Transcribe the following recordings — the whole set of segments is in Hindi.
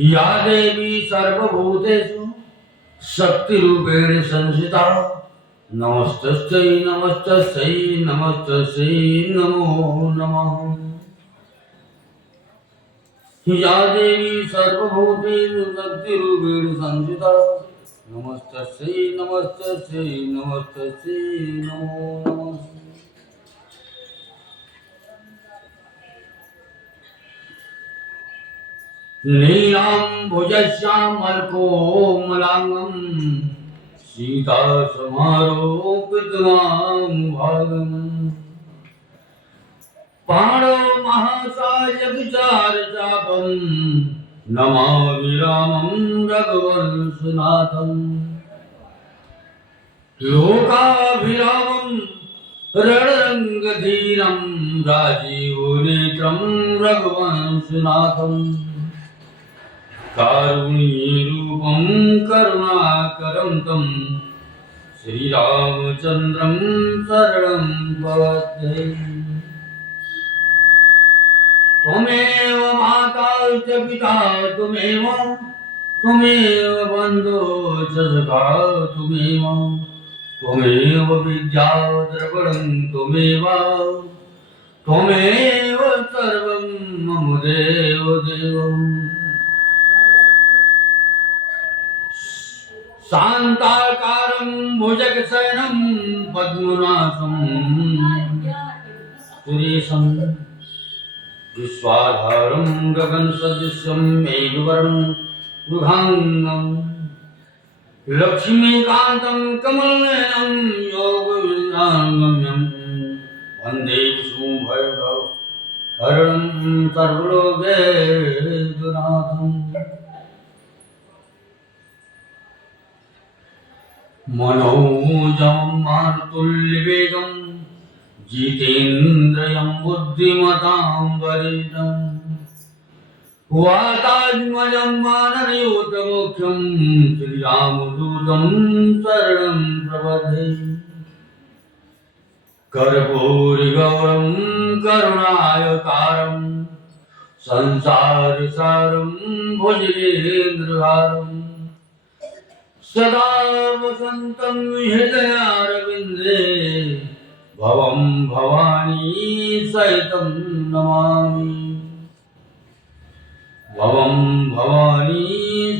या देवी सर्वभूतेषु शक्तिरूपेण संस्थिता नमस्तस्यै नमस्तस्यै नमस्तस्यै नमो नमः। या देवी सर्वभूतेषु शक्तिरूपेण संस्थिता नमस्तस्यै नमस्तस्यै नमस्तस्यै नमो नमः। नीलाम्बुजश्यामलकोमलाङ्गं सीतासमारोपितवामभागम् पाणौ महासायकचारचापं नमामि रामं रघुवंशनाथम् लोकाभिरामं रणरङ्गधीरं राजीवनेत्रं रघुवंशनाथम् कारुण्यरूपं करुणाकरं तं श्रीरामचन्द्रं शरणं प्रपद्ये। त्वमेव माता च पिता त्वमेव बन्धो च सखा त्वमेव विद्या द्रविणं त्वमेव सर्वं मम देवदेवम्। शान्ताकारं भुजगशयनं पद्मनाभं सुरेशं विश्वाधारं गगनसदृशं मेघवर्णं मृगाङ्गं लक्ष्मीकान्तं कमलनयनं योगविद्यागम्यं वन्दे विष्णुभयहरणं सर्वलोकैकनाथम्। मनोजं मारुतुल्यवेगं जितेन्द्रियं बुद्धिमतां वरिष्ठं वातात्मजं वानरयूथमुख्यं श्रीरामदूतं शरणं प्रपद्ये। कर्पूरगौरं करुणावतारं संसारसारं भुजगेन्द्रहारं सदा वसन्तं हृदयारविन्दे भवं भवानी सहितं नमामि भवं भवानी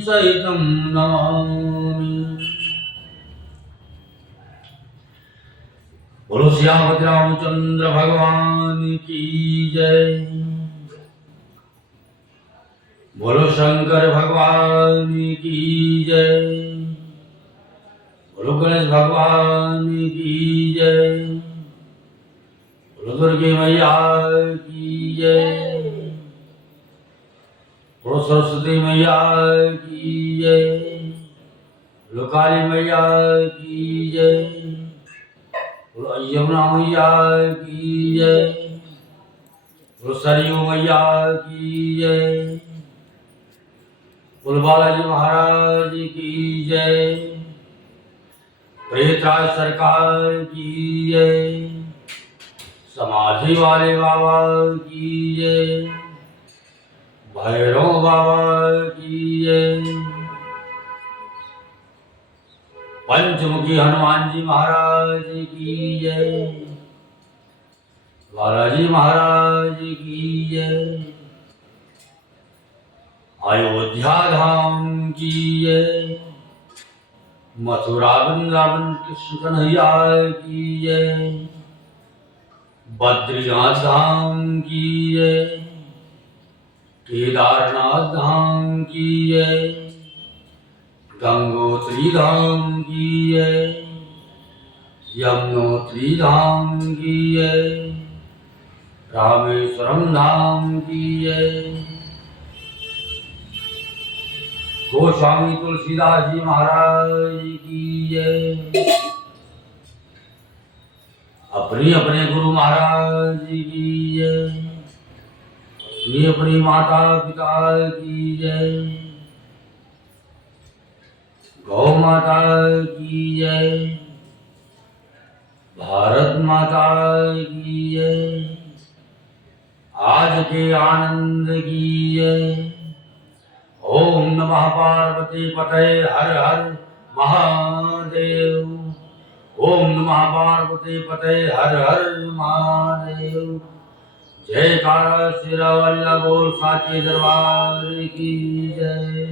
सहितं नमामि। बोलो सियापति रामचंद्र भगवान की जय। बोलो शंकर भगवान की जय। बोलो गणेश भगवान की जय। बोलो दुर्गे मैया की जय। बोलो सरस्वती मैया की जय। बोलो काली मैया की जय। बोलो यमुना मैया की जय। बोलो सरयू मैया की जय। बोलो बालाजी महाराज की जय। प्रेतराज सरकार की जय। समाधि वाले बाबा की जय। भैरव बाबा की जय। पंचमुखी हनुमान जी महाराज की जय। बालाजी महाराज की जय। अयोध्या धाम की जय। मथुरा वृंदावन कृष्ण कन्हैया की जय। बद्रीनाथ धाम की जय। केदारनाथ धाम की जय। गंगोत्री धाम की जय। यमुनोत्री धाम की जय। रामेश्वरम धाम की जय। गोस्वामी तुलसीदास जी महाराज की जय। अपने अपने गुरु महाराज की जय। अपनी माता पिता की जय। गौ माता की जय। भारत माता की जय। आज के आनंद की जय ओम नमः पार्वती पते हर हर महादेव। ओम नमः पार्वती पते हर हर महादेव। जयकारा सिरावल्ला बोल साचे दरबार की जय।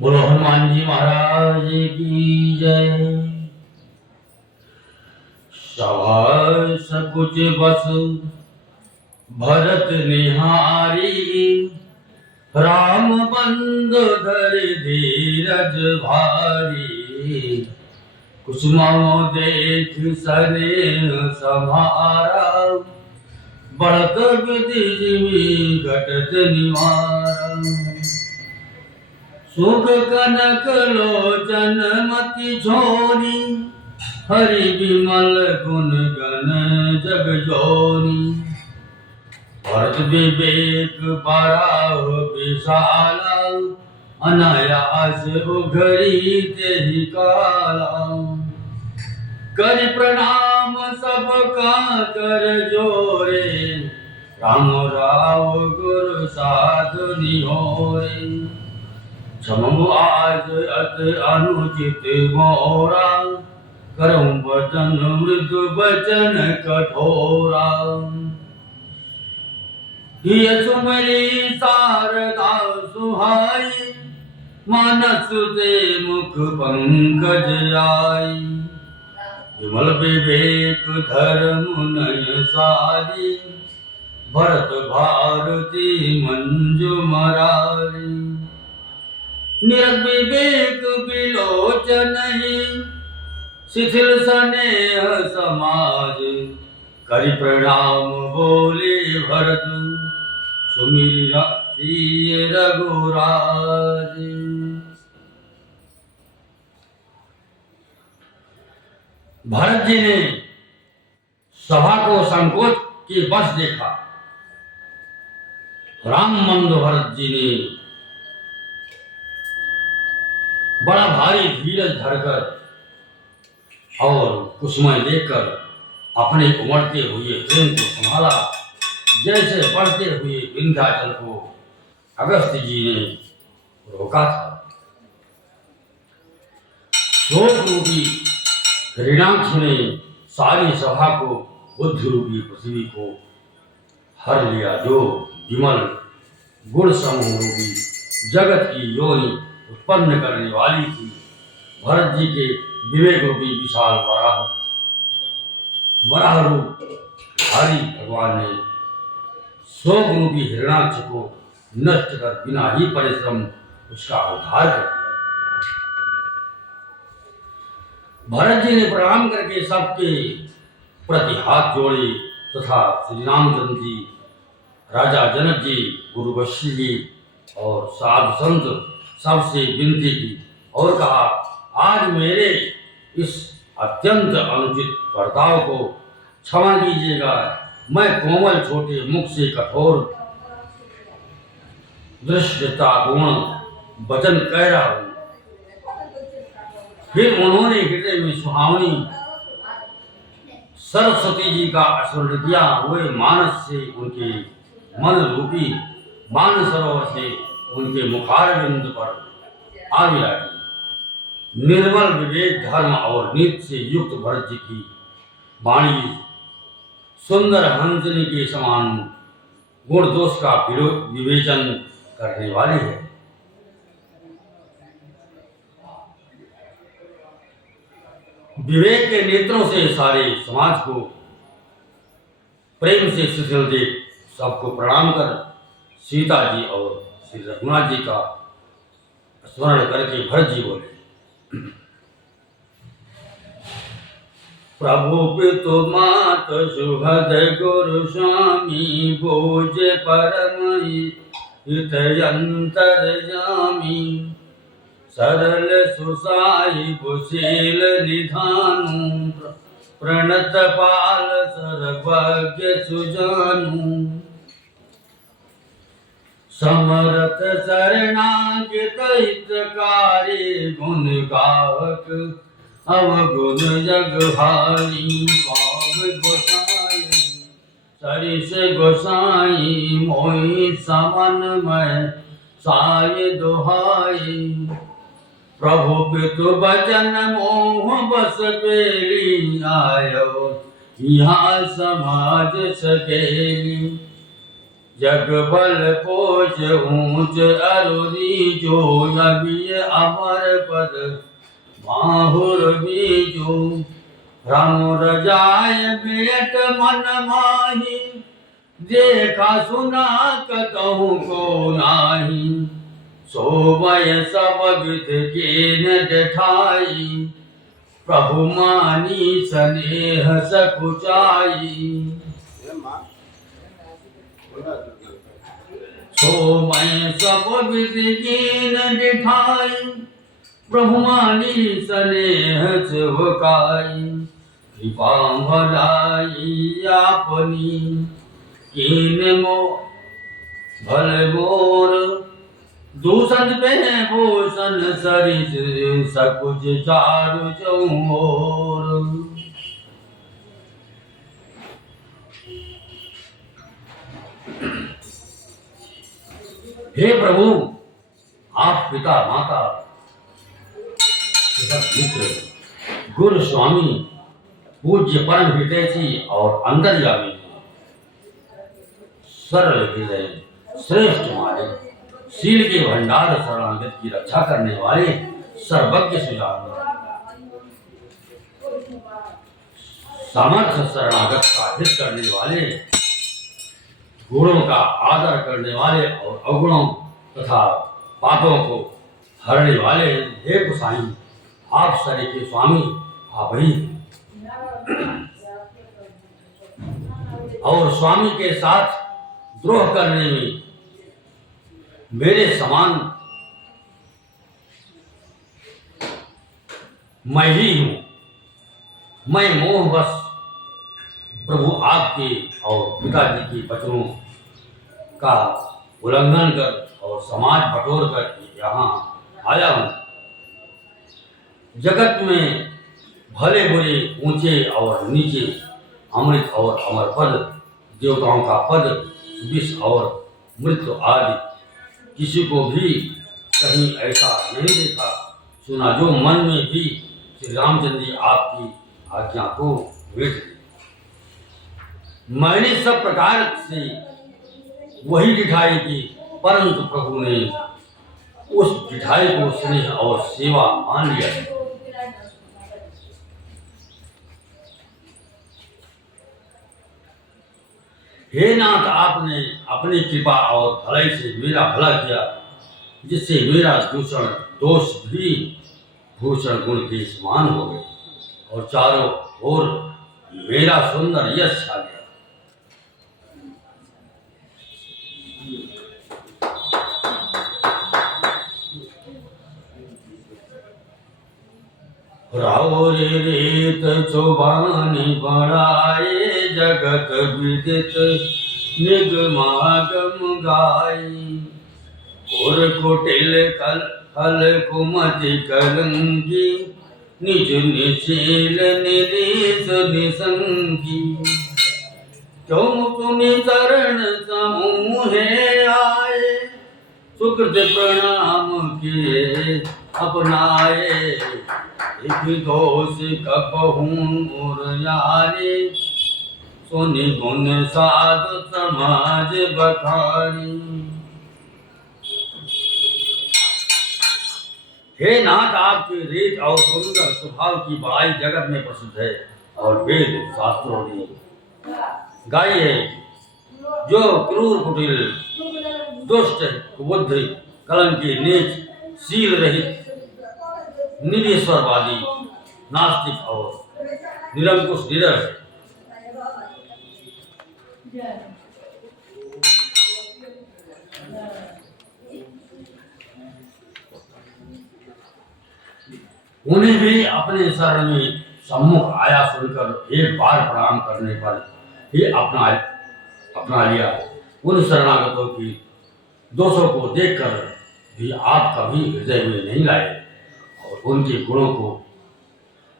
बोलो हनुमान जी महाराज की जय। सब कुछ बस भरत निहारी, राम बंधु धर धीरज भारी। कुसुमो देख सनेह समारा, बढ़त विधि जिमि घटत निवारा। सुख कनक लोचन मति छोरी, हरि विमल गुण गण जग जोरी। भरत विवेक बराह विशाला, अनायास उघरी तेहि काला। कर प्रणाम सबका कर जोरे, राम राव गुरु साधु निहोरे। क्षमु आज अत अनुचित मोरा, करऊं वचन मृदु वचन कठोरा। हिय सुमरी शारदा सुहाई, मानस ते मुख पंकज आई। विमल विवेक धर्म नय सारी, भरत भारती मंजू मरारी। निर्विवेक विलोचन शिथिल स्नेह समाज, करि प्रणाम बोले भरत सुमिरि रघुराज। भरत जी ने सभा को संकोच के बस देखा। राम बंधु भरत जी ने बड़ा भारी धीरज धरकर और कुसुमय लेकर अपने उमड़ते हुए प्रेम को संभाला, जैसे बढ़ते हुए विंध्याचल को अगस्त्य जी ने रोका था। शोक रूपी ऋणाक्ष ने सारी सभा को बुद्धि रूपी पृथ्वी को हर लिया, जो विमल गुण समूह रूपी जगत की योनि उत्पन्न करने वाली थी। भरत जी के विवेक रूपी विशाल वराह रूप धारी भगवान ने शोक रूपी हिरणाक्ष को नष्ट कर बिना ही परिश्रम उसका उद्धार कर दिया। भरत जी ने प्रणाम करके सबके प्रति हाथ जोड़े तथा श्री रामचंद्र जी, राजा जनक जी, गुरु वशिष्ठ जी और साधु संत सबसे विनती की और कहा, आज मेरे इस अत्यंत अनुचित बर्ताव को क्षमा कीजिएगा। मैं कोमल छोटे मुख से कठोर दृष्टता पूर्ण वचन कह रहा हूं। फिर उन्होंने हृदय में सुहावनी सरस्वती जी का स्मरण किया। वे मानस से उनके मन रूपी मानसरोवर से उनके मुखारविंद पर आ विराजी। निर्मल विवेक धर्म और नीति से युक्त भरत जी की वाणी सुंदर हंसनी के समान गुण दोष का विवेचन करने वाली है। विवेक के नेत्रों से सारे समाज को प्रेम से शिथिल देख सबको प्रणाम कर सीता जी और श्री रघुनाथ जी का स्मरण करके भरत जी बोले, प्रभु पितु मात सुहृद गुरु स्वामी भोज परम हित अंतर्यामी सरल सुसाई कुशील निधानु प्रणत पाल सर्वज्ञ सुजानु समरथ शरणागत हितकारी गुण गावक अवगुण जगहारी पाव गोसाई सरिस गोसाई मोहि समन मैं साय दुहाई प्रभु पितु बचन मोह बस पेरी आयो यहाँ समाज सकेली जग बल पोच ऊंच अरुरी जो अभिय अमर पद माहुर बीजो राम रजाय बेट मन माही देखा सुना कतहु को नाही सोमय सब विध कीन जठाई प्रभु मानी स्नेह सकुचाई सोमय सब विध कीन जठाई प्रभु मानी स्नेह सेवकाई कृपा भलाई आपनी कीन मो भल मोर दूषण पे भूषण सरिस सकुच चारु चौर हे प्रभु आप पिता माता मित्र गुरु स्वामी पूज्य परम हितैषी और अंतर्यामी सरल हृदय श्रेष्ठ मालिक शील के भंडार शरणागत की रक्षा करने वाले सर्वज्ञ सुजान सामर्थ्य शरणागत का हित करने वाले गुणों का आदर करने वाले और अवगुणों तथा पापों को हरने वाले हे गोसाई आप सरी के स्वामी आप ही और स्वामी के साथ द्रोह करने में मेरे समान मैं ही हूं। मैं मोहवश प्रभु आपके और पिताजी के वचनों का उल्लंघन कर और समाज बटोर कर यहाँ आया हूं। जगत में भले बुरे ऊंचे और नीचे अमृत और अमर पद देवताओं का पद विष और मृत्यु आदि किसी को भी कहीं ऐसा नहीं देखा सुना जो मन में भी श्री रामचंद्र जी आपकी आज्ञा को वेट दी। मैंने सब प्रकार से वही दिखाई की परंतु प्रभु ने उस दिखाई को स्नेह और सेवा मान लिया। हे नाथ आपने अपनी कृपा और भलाई से मेरा भला किया जिससे मेरा दूषण दोष भी भूषण गुण के समान हो गए और चारों ओर मेरा सुंदर यश छा गया। राउर रीत चौबानी बढ़ाए जगत विदित निगमागम गाई और कुटिल कल फल कुमति कलंगी निज निशील निरीश निसंगी क्यों तुनि चरण समूहे आए सुकृत प्रणाम किए अपनाए एक दोष कपहूँ मुरयारी सुनि गुण साधु समाज बखारी। हे नाथ आपकी रीत और सुंदर स्वभाव की बड़ाई जगत में प्रसिद्ध है और वेद शास्त्रों ने गाई है। जो क्रूर कुटिल दुष्ट कुबुद्ध कलंकी नीच शील रहित निरीश्वरवादी नास्तिक और निरंकुश निडर है। उन्हें भी अपने शरण में सम्मुख आया सुनकर एक बार प्रणाम करने पर ही अपना लिया। उन शरणागतों की दोषों को देखकर भी आप कभी हृदय में नहीं लाए और उनके गुणों को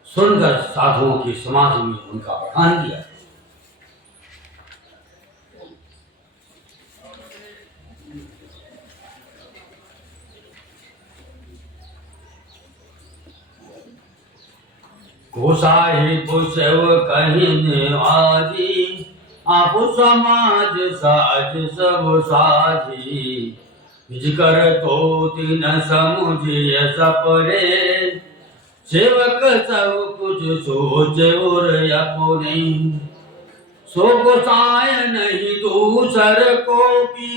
सुनकर साधुओं की समाधि में उनका बखान किया। साहिब सेव कहीं निवाजी आप समाज साज सब साजी कर तो तीन समुझिय सपरे सेवक सब कुछ सोचे और अपने सो गोसाय नहीं दूसर को भी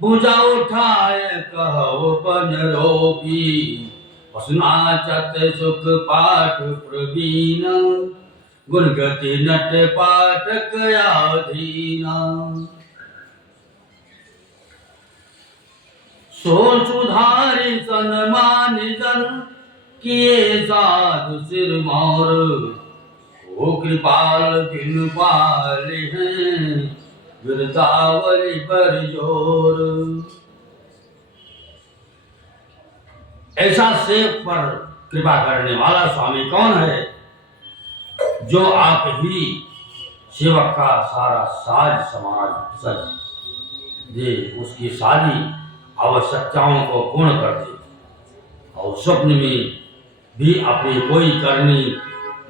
भुजा उठाए कहो पन रोपी सुनाचत सुख पाठ प्रवीण गुणगति नट पाठक आधीना सो सुधारी सन्मान जन किए साधु सिर मोर ओ कृपाल बिन पाले हैं गिरदावली पर जोर। ऐसा सेवक पर कृपा करने वाला स्वामी कौन है जो आप ही सेवक का सारा साज समाज सज दे, उसकी सारी आवश्यकताओं को पूर्ण कर दे और स्वप्न में भी अपनी कोई करनी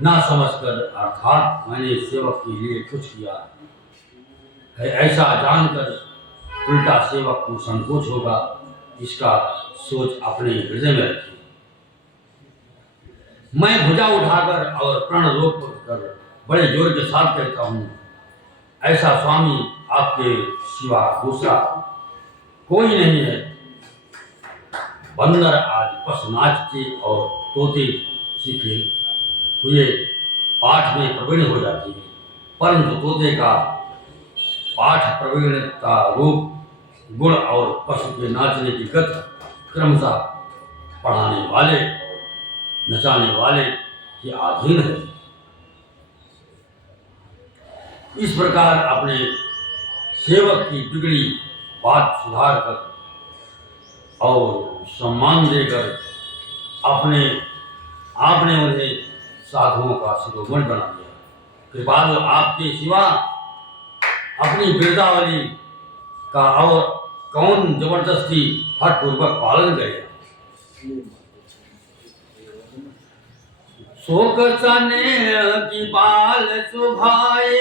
ना समझकर अर्थात मैंने सेवक के लिए कुछ किया है ऐसा जानकर उल्टा सेवक को संकोच होगा। इसका सोच अपने हृदय में रखिए। मैं भुजा उठाकर और प्रण रोक कर बड़े जोर के साथ कहता हूँ, ऐसा स्वामी आपके सिवा दूसरा कोई नहीं है। बंदर आज पस नाचते और तोते सीखे हुए पाठ में प्रवीण हो जाती है, परंतु तोते का पाठ प्रवीणता रूप गुण और पशु के नाचने की गति क्रमशः पढ़ाने वाले नचाने वाले के अधीन है। इस प्रकार अपने सेवक की बिगड़ी बात सुधार कर और सम्मान देकर आपने उन्हें साधुओं का शिरोमणि बना दिया। कृपालु आपके सिवा अपनी वृद्धावली का और कौन जबरदस्ती हठपूर्वक पालन करेगा। शोक सनेह की बाल सुभाए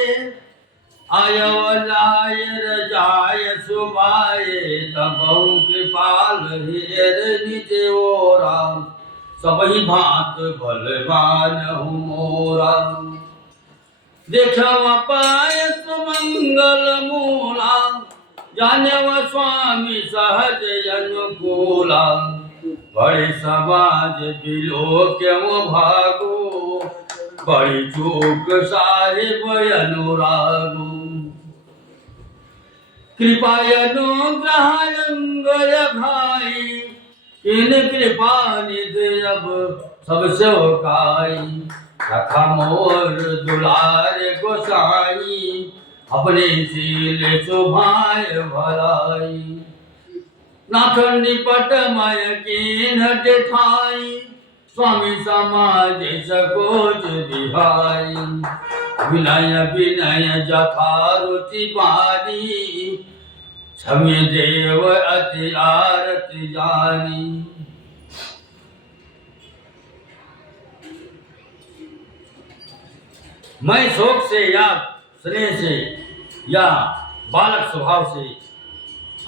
आयवलाय रजाय सुभाए तबहु कृपाल हेर निजे ओरा सबही भांत बलवान हूँ मोरा देखा पाय सुमंगल मूला जानेव स्वामी सहज अनुकूला बड़े समाज बिलो क्यों भागो बड़ी चूक साहिब अनुरागो कृपा अनुग्रह भाई इन कृपा निधि अब सब सेवकाई रखा मोर दुलार गोसाई अपने शील सुभाय भलाई नाथन निपट मय कीन ठाई स्वामी समाज सकोच बिहाई विनय विनय जथा रुचि पारी क्षम्य देव अति आरती जानी। मैं शोक से या स्नेह से या बालक स्वभाव से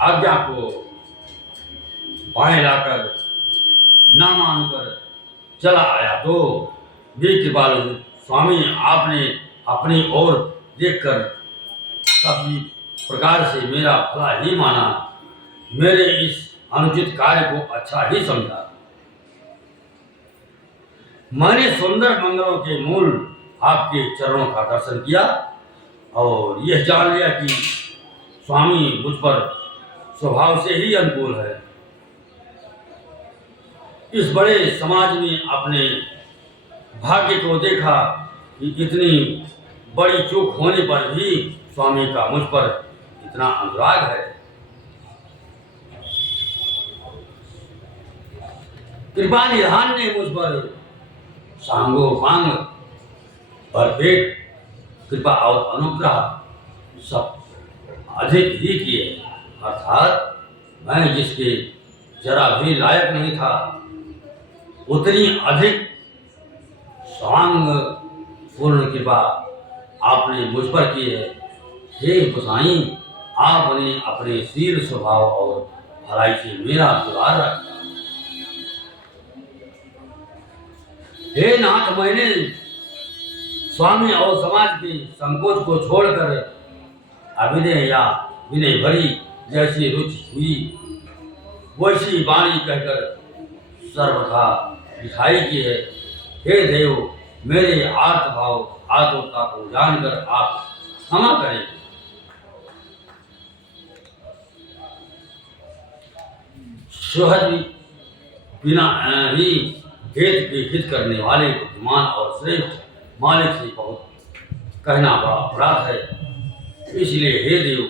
आज्ञा को बाएं लाकर न मानकर चला आया तो वीर बालू स्वामी आपने अपनी ओर देखकर सभी प्रकार से मेरा भला ही माना, मेरे इस अनुचित कार्य को अच्छा ही समझा। मैंने सुंदर मंगलों के मूल आपके चरणों का दर्शन किया और यह जान लिया कि स्वामी मुझ पर स्वभाव से ही अनुकूल है। इस बड़े समाज में अपने भाग्य को देखा कि इतनी बड़ी चूक होने पर भी स्वामी का मुझ पर इतना अनुराग है। कृपा निधान ने मुझ पर सांगो पांग भरपेट कृपा और अनुग्रह सब अधिक ही किए, अर्थात मैं जिसके जरा भी लायक नहीं था उतनी अधिक स्वांग पूर्ण कृपा आपने मुझ पर की है। हे गोसाई, आपने अपने शील स्वभाव और भलाई से मेरा दुलार रखा। हे नाथ, मैंने स्वामी और समाज के संकोच को छोड़कर अभिनय या विनय भरी जैसी रुचि हुई वैसी वाणी कहकर सर्वथा दिखाई की है। हे देव, मेरे आर्त भाव आतुरता को जानकर आप क्षमा करें। सुहद बिना ही भेद के हित करने वाले बुद्धिमान और श्रेष्ठ मालिक से बहुत कहना बड़ा अपराध है। इसलिए हे देव,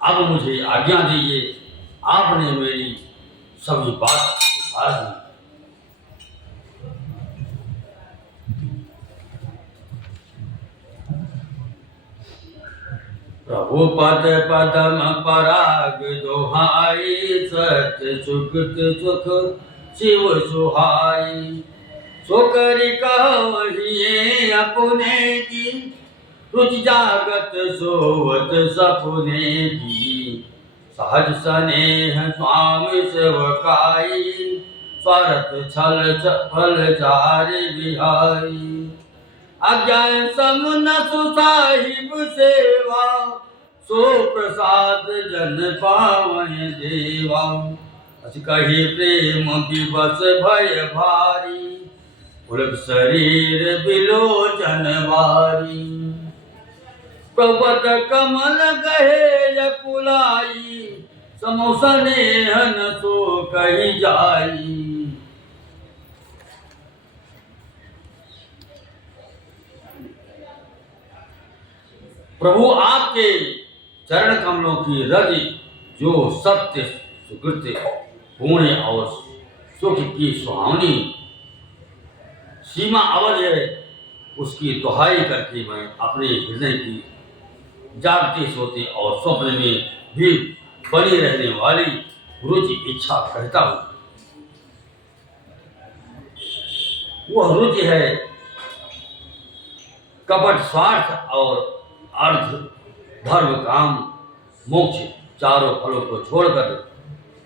अब मुझे आज्ञा दीजिए। आपने मेरी सभी बात सुधार दी। प्रभु पद पदम पराग दोहाई, सत्य सुकृत सुख शिव सुहाई। सो करि कहिए अपने की, रुचि जागत सोवत सपने की। सहज स्नेह स्वामी सेवकाई, स्वार्थ छल फल चारि बिहाई। अज्ञान समन सुसाहिब सेवा, सो प्रसाद जन पावहि देवा। अस कहि प्रेम विवश भय भारी, पुलक शरीर बिलोचन बारी। प्रभुपद कमल गहे कुलाई, समोसनेहन सो कही जाई। प्रभु, आपके चरण कमलों की रज जो सत्य सुकृत्य पुण्य और सुख की सुहावनी सीमा अवध है, उसकी दुहाई करके मैं अपने हृदय की जागते सोते और स्वप्न में भी बनी रहने वाली रुचि इच्छा कहता हूँ। वह रुचि है कपट स्वार्थ और अर्थ धर्म काम मोक्ष चारों फलों को छोड़कर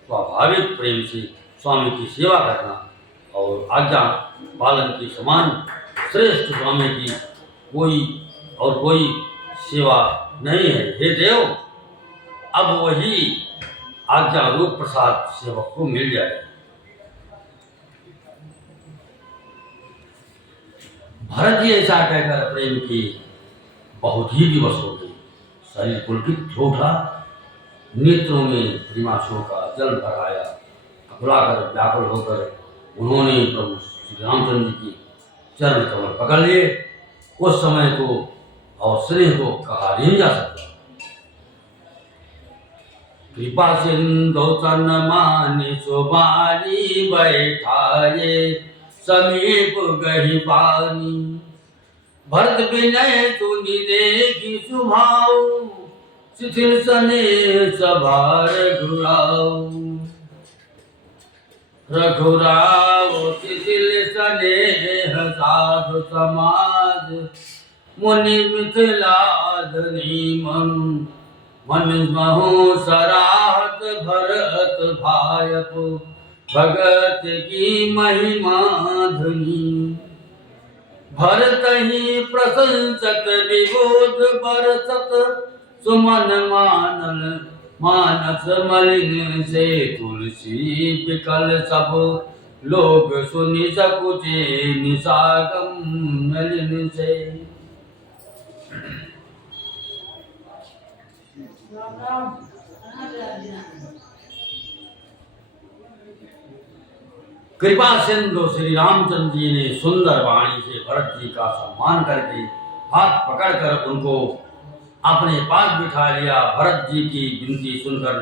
स्वाभाविक प्रेम से स्वामी की सेवा करना और आज्ञा पालन के समान श्रेष्ठ स्वामी की कोई सेवा नहीं है। हे देव, अब वही आज्ञा रूप प्रसाद सेवक को मिल जाए। भरत जी ऐसा कहकर प्रेम की बहुत ही दिवस हो गई। शरीर पुलकित हो उठा, नेत्रों में प्रेमाशों का जल भर आया। अकुलाकर व्याकुल होकर उन्होंने प्रभु श्री रामचंद्र जी की चरण कमल पकड़ लिए। उस समय को और स्नेह को कहा नहीं जा सकता। कृपा सिंधु तन मानि सुबानी, बैठाए समीप गही पानी। भरत विनय तुनि देखी सुभाव, शिथिल स्नेह सभार घुराऊ। रघुराव शिथिल स्नेह साधु समाज, मुनि मिथिलाधनी मनु। मन महु सराहत भरत भायप, भगत की महिमा धनी। भरत ही प्रशंसत विबोध बरसत, सुमन मानस मलिन से तुलसी विकल सब। लोग सुनि सकुचे निसागम नलिन से। कृपा सिंधु श्री रामचंद्र जी ने सुंदर वाणी से भरत जी का सम्मान करके हाथ पकड़कर उनको अपने पास बिठा लिया। भरत जी की विनती सुनकर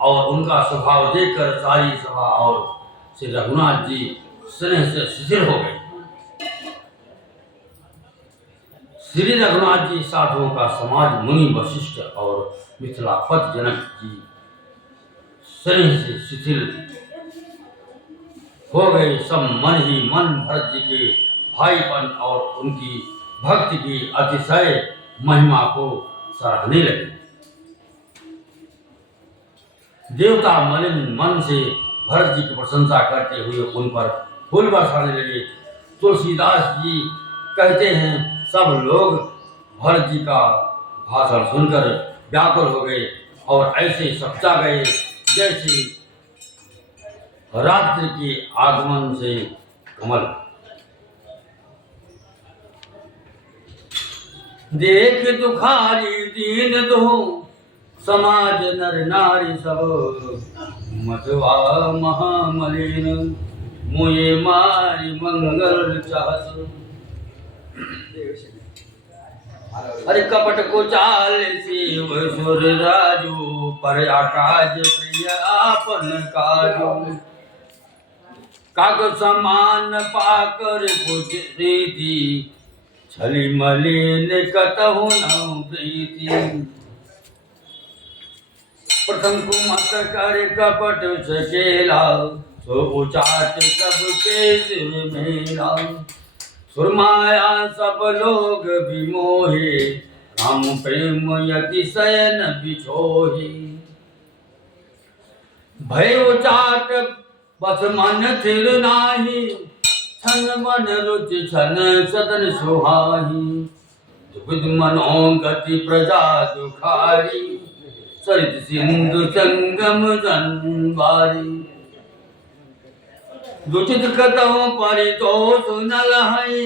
और उनका स्वभाव देखकर सारी सभा और श्री रघुनाथ जी स्नेह से शिथिल हो गए। श्री रघुनाथ जी साधुओं का समाज मुनि वशिष्ठ और मिथिलापत जनक जी स्नेह से शिथिल हो गए। सब मन ही मन भरत जी के भाईपन और उनकी भक्ति की अतिशय महिमा को सराहने लगे। देवता मलिन मन से भरत जी की प्रशंसा करते हुए उन पर फूल बरसाने लगे। तुलसीदास जी कहते हैं सब लोग भरत जी का भाषण सुनकर व्याकुल हो गए और ऐसे सपचा गए जैसे रात्रि के आगमन से कमल। देख दुखारी दीन दो समाज नर नारी सब मधवा महामलिन मुए मारी मंगल चाहत। अरे कपट को चाल शिव सुर राजू पर आकाज प्रिय आपन काजू। काग समान पाकर कुछ रीति छली मलिन कतहु न प्रीति। प्रथम कुमत कर कपट सकेला सो उचाट सबके सिर मेला। सुरमाया सब लोग विमोहे राम प्रेम यति शयन बिछोहे। भय उचाट बस मन थिर नाही छन मन रुचि छन सदन सुहाही। दुविध मनो गति प्रजा दुखारी सरित सिंधु संगम जनवारी। दुचित कतहु परितोष न लहई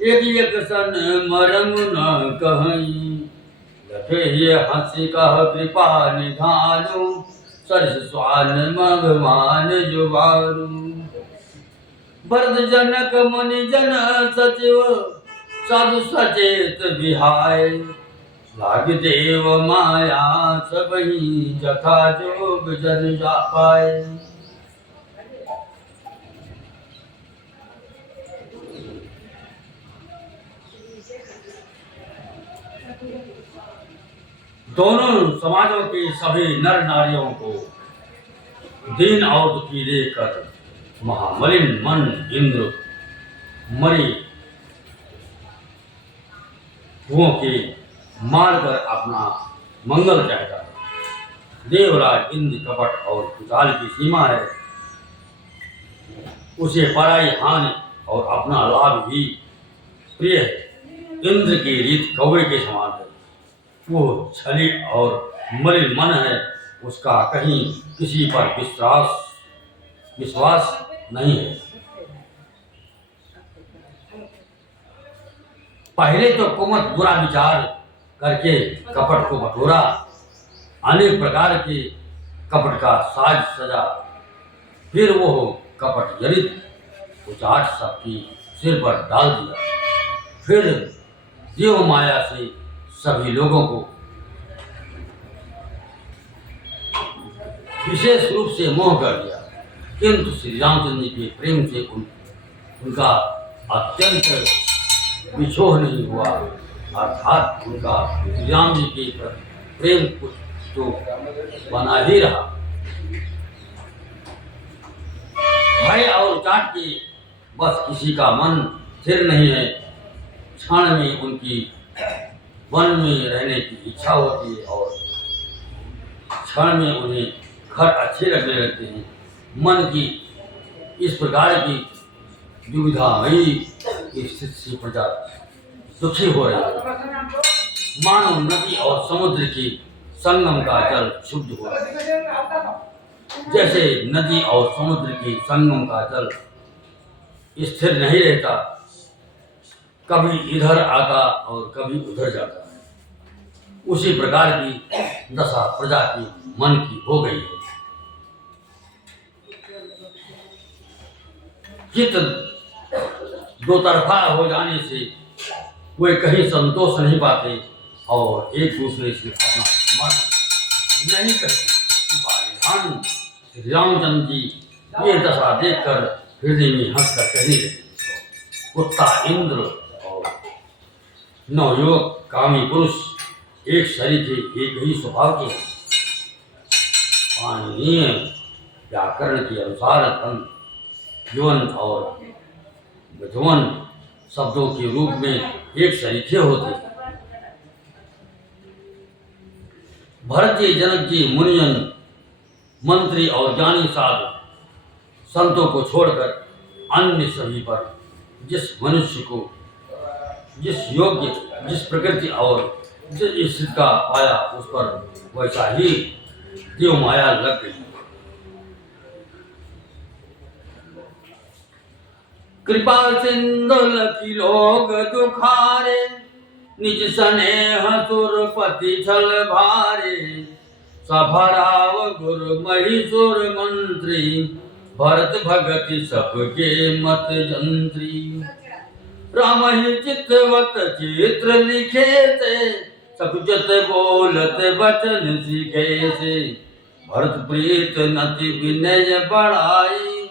एक एक सन मरम न कहई। लखे ये हंसी कह कृपा निधानु सरस स्वान भगवान जुबारू। भरत जनक मुनि जन सचिव साधु सचेत विहाय। लाग देव माया सबही जथा जोग जन जा पाए। दोनों समाजों के सभी नर नारियों को दीन और दुखी देखकर महामलिन मन इंद्र मरे हुओं के मारकर अपना मंगल चाहता है। देवराज इंद्र कपट और कुचाल की सीमा है। उसे पराई हानि और अपना लाभ ही प्रिय है। इंद्र की रीत कौवे के समान है। वो छली और मलिन मन है। उसका कहीं किसी पर विश्वास नहीं है। पहले तो कुमत बुरा विचार करके कपट को बटोरा। अनेक प्रकार के कपट का साज सजा। फिर वो कपट जनित उचाट सबकी सिर पर डाल दिया। फिर देव माया से सभी लोगों को विशेष रूप से मोह कर दिया। किंतु श्री रामचंद्र जी के प्रेम से उनका अत्यंत विछोह नहीं हुआ। अर्थात उनका श्री राम जी के प्रति प्रेम कुछ तो बना ही रहा। भय और चाट के बस किसी का मन स्थिर नहीं है। क्षण में उनकी वन में रहने की इच्छा होती है और क्षण में उन्हें घर अच्छे लगने लगते हैं। मन की इस प्रकार की दुविधामयी स्थिति से प्रजा दुखी हो रही है। मानो नदी और समुद्र की संगम का जल शुद्ध हो रहा है। जैसे नदी और समुद्र के संगम का जल स्थिर नहीं रहता, कभी इधर आता और कभी उधर जाता है, उसी प्रकार की दशा प्रजा की मन की हो गई है। चित्त दो तरफा हो जाने से वे कहीं संतोष नहीं पाते और एक दूसरे से अपना मन नहीं करते। परिधान श्री रामचंद्र जी ये दशा देखकर हृदय में हंसकर कहने लगे, कुत्ता इंद्र और नवयुवक कामी पुरुष एक शरीर के एक ही स्वभाव के हैं। पाणिनीय व्याकरण के अनुसार धन, यौवन और विद्वान शब्दों के रूप में एक शरीके होते हैं। भरत जी, जनक जी, मुनिजन, मंत्री और ज्ञानी साधु संतों को छोड़कर अन्य सभी पर जिस मनुष्य को जिस योग्य, जिस प्रकृति और जिस स्थिति का पाया, उस पर वैसा ही देव माया लग गई। कृपा सिंधु लखी लोग दुखारे, निज स्नेह सुरपति छल भारे। सभराव गुरु महिषुर मंत्री, भरत भगति सबके मत जंत्री। राम ही चितवत चित्र लिखे थे, सकुचत बोलत बचन सीखे से। भरत प्रीत नति विनय बढ़ाई,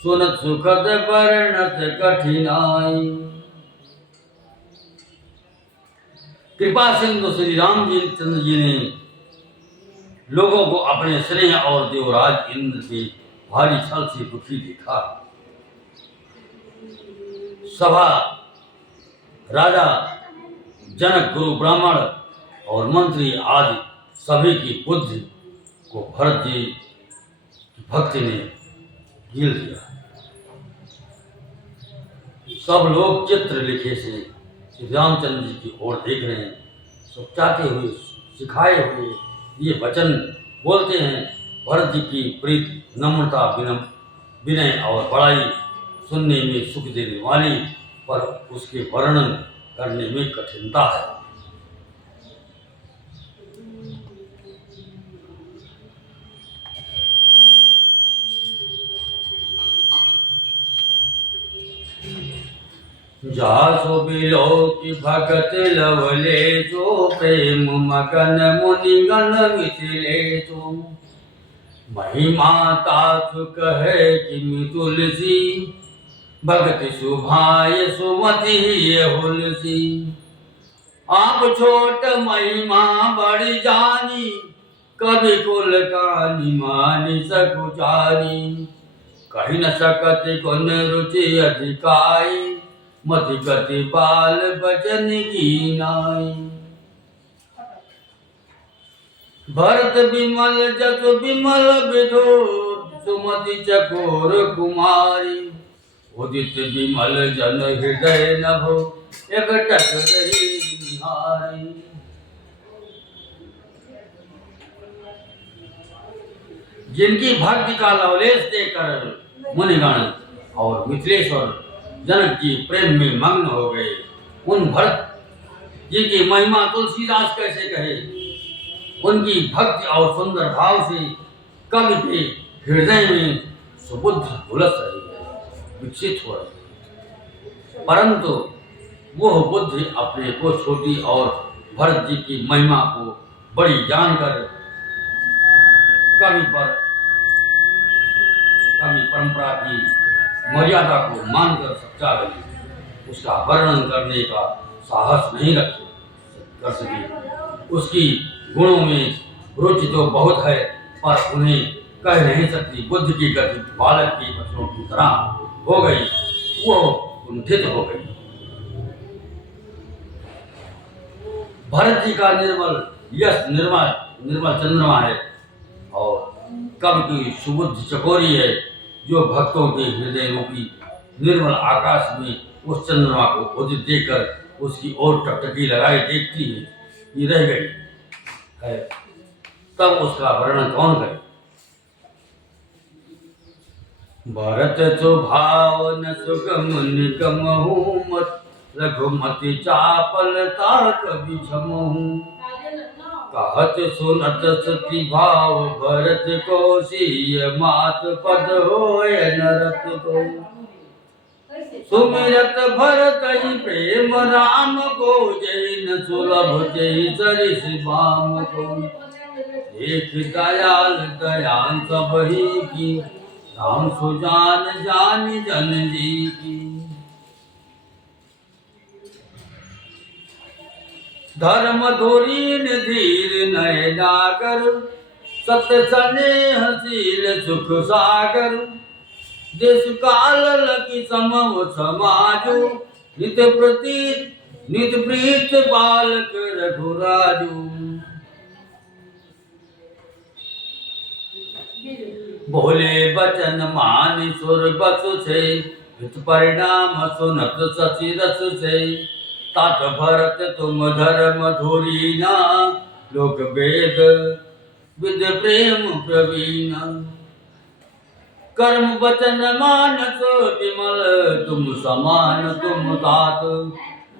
सुनत सुखद वर्णत कठिनाई। कृपा सिंधु श्री राम जी चंद्र जी ने लोगों को अपने स्नेह और देवराज इंद्र के भारी छल से दुखी देखा। सभा, राजा, जनक, गुरु, ब्राह्मण और मंत्री आदि सभी की बुद्धि को भरत जी की भक्ति ने गिर दिया। सब लोग चित्र लिखे से श्री रामचंद्र जी की ओर देख रहे हैं, सुचाते हुए, सिखाए हुए ये वचन बोलते हैं। भरत जी की प्रीत, नम्रता, विनय और बड़ाई सुनने में सुख देने वाली, पर उसके वर्णन करने में कठिनता है। जासो बिलो की भगत लवले जो, प्रेम मगन मुनिगण मिथिले जो। महिमा तासु कहे कि तुलसी, भगत सुभाय सुमति हुलसी। आप छोट महिमा बड़ी जानी, कभी कुल कानी मानी सकुचारी। कही न सकत गुण रुचि अधिकाई, मति गति बाल बचन की नाई। भरत विमल जस विमल विधुर, सुमति चकोर कुमारी। उदित विमल जन हृदय नभो, एकटक रही निहारी। जिनकी भक्ति का लवलेश देकर मुनिगण और मिथिलेश्वर जनक जी प्रेम में मग्न हो गए, उन भरत जी की महिमा तुलसीदास कैसे कहे। उनकी भक्ति और सुंदर भाव से कवि के हृदय में सुबुद्धि उलस रही है, विकसित हो रही है, परंतु वह बुद्धि अपने को छोटी और भरत जी की महिमा को बड़ी जानकर कवि परंपरा की मर्यादा को मानकर सच्चा गई, उसका वर्णन करने का साहस नहीं कर सके। उसकी गुणों में रुचि तो बहुत है, पर उन्हें कह नहीं सकती। बुद्धि की गति बालक के बच्चों की तरह हो गई, वो कुंठित हो गई। भरत जी का निर्मल यश निर्मल चंद्रमा है और कवि की सुबुद्धि चकोरी है, जो भक्तों के हृदय रूपी निर्मल आकाश में उस चंद्रमा को उदित देखकर उसकी ओर टकटकी लगाई देखती है, ये रह गई है, तब उसका वर्णन कौन करे। भरत सुभावन सुगम निगम मत रघुमति चापलता कवि छमहु कहत सुनत सती भाव भरत कोशीय मात पद होय नरत को सुमिरत भरत ही प्रेम राम को जैन सुलभ जय सरिस बाम को एक दयाल दयाल सब ही की राम सुजान जान जन जी की धर्म धुरीन धीर नय नागर सत स्नेह शील सुख सागर देश काल लकी समव समाजो नित प्रीत बालक रघुराजू बोले बचन मान सुर बसु से हित परिणाम सुनत शशि रस से तात भरत तुम धर्म धुरी ना लोक वेद विद प्रेम प्रवीण कर्म वचन मानस विमल तुम समान तुम तात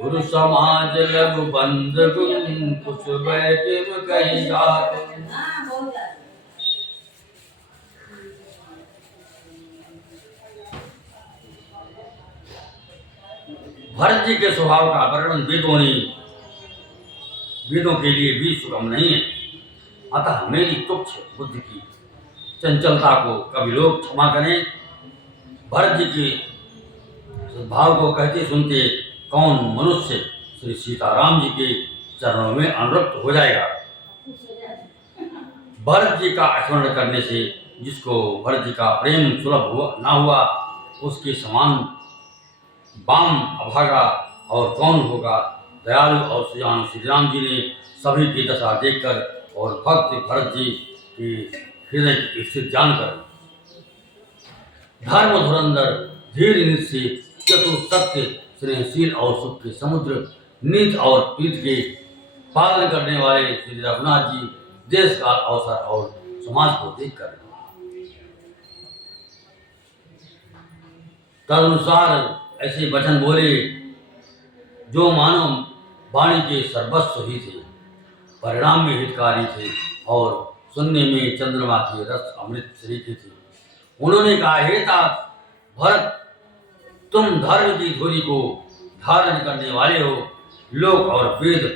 गुरु समाज लघु बंद गुण कुछ बैठिम कही जात भरत जी के स्वभाव का वर्णन वेदों के लिए भी सुगम नहीं है। अतः मेरी तुच्छ बुद्धि की चंचलता को कभी लोग क्षमा करें। भरत जी के स्वभाव को कहते सुनते कौन मनुष्य श्री सीताराम जी के चरणों में अनुरक्त हो जाएगा। भरत जी का स्मरण करने से जिसको भरत जी का प्रेम सुलभ हुआ ना हुआ उसके समान बाम अभागा और कौन होगा। दयालु और सुजान श्री राम जी ने सभी की दशा देखकर और भक्त भरत जी की हृदय की स्थिति जानकर धर्म धुरंधर धीर निश्चय चतुर सत्य स्नेहशील और सुख के समुद्र नीत और प्रीत के पालन करने वाले श्री रघुनाथ जी देश का अवसर और समाज को देखकर तदनुसार ऐसे वचन बोले जो मानव वाणी के सर्वस्व ही थे, परिणाम में हितकारी थे और सुनने में चंद्रमा के रस अमृत सरीखे थे। उन्होंने कहा, हे तात भरत, तुम धर्म की धुरी को धारण करने वाले हो, लोक और वेद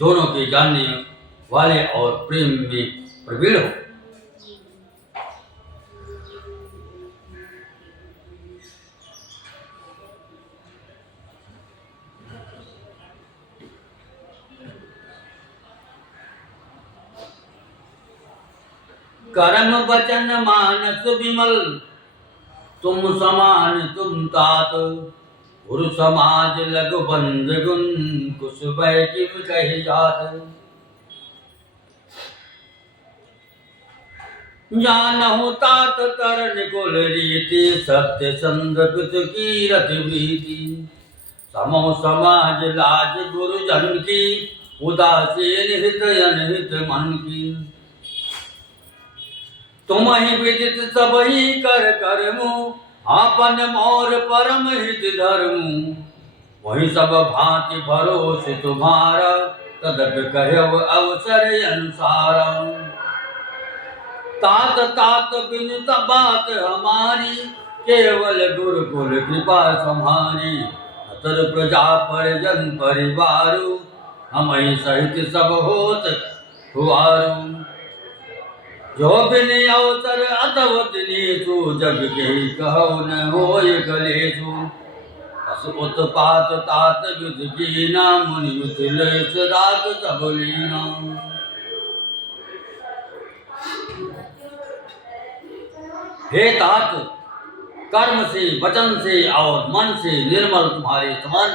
दोनों के जानने वाले और प्रेम में प्रवीण हो। कर्म वचन मानस विमल तुम समान तुम तात गुरु समाज लघु बंद गुण कुछ बैठिम कही जात जानहु तात तरन कुल रीति सत्य संदपित की रति प्रीति समो समाज लाज गुरु जन की उदासीन हित अनहित मन की तुम ही विदित सब ही कर करमु आपन मोर परम हित धर्मु वही सब भांति भरोस तुम्हारा तदप कहव अवसर अनुसार तात तात बिनुत बात हमारी केवल गुरुकुल कृपा सम्हारी अतर प्रजा परिजन परिवारु हम ही सहित सब होत हुआरू जो बिन अवसर अतवत नीचु जग के कहो न होय कलेचु अस उत्पात तात विद कीना मुनि मिथिलेश राग सब लीना हे तात कर्म से वचन से और मन से निर्मल तुम्हारे समान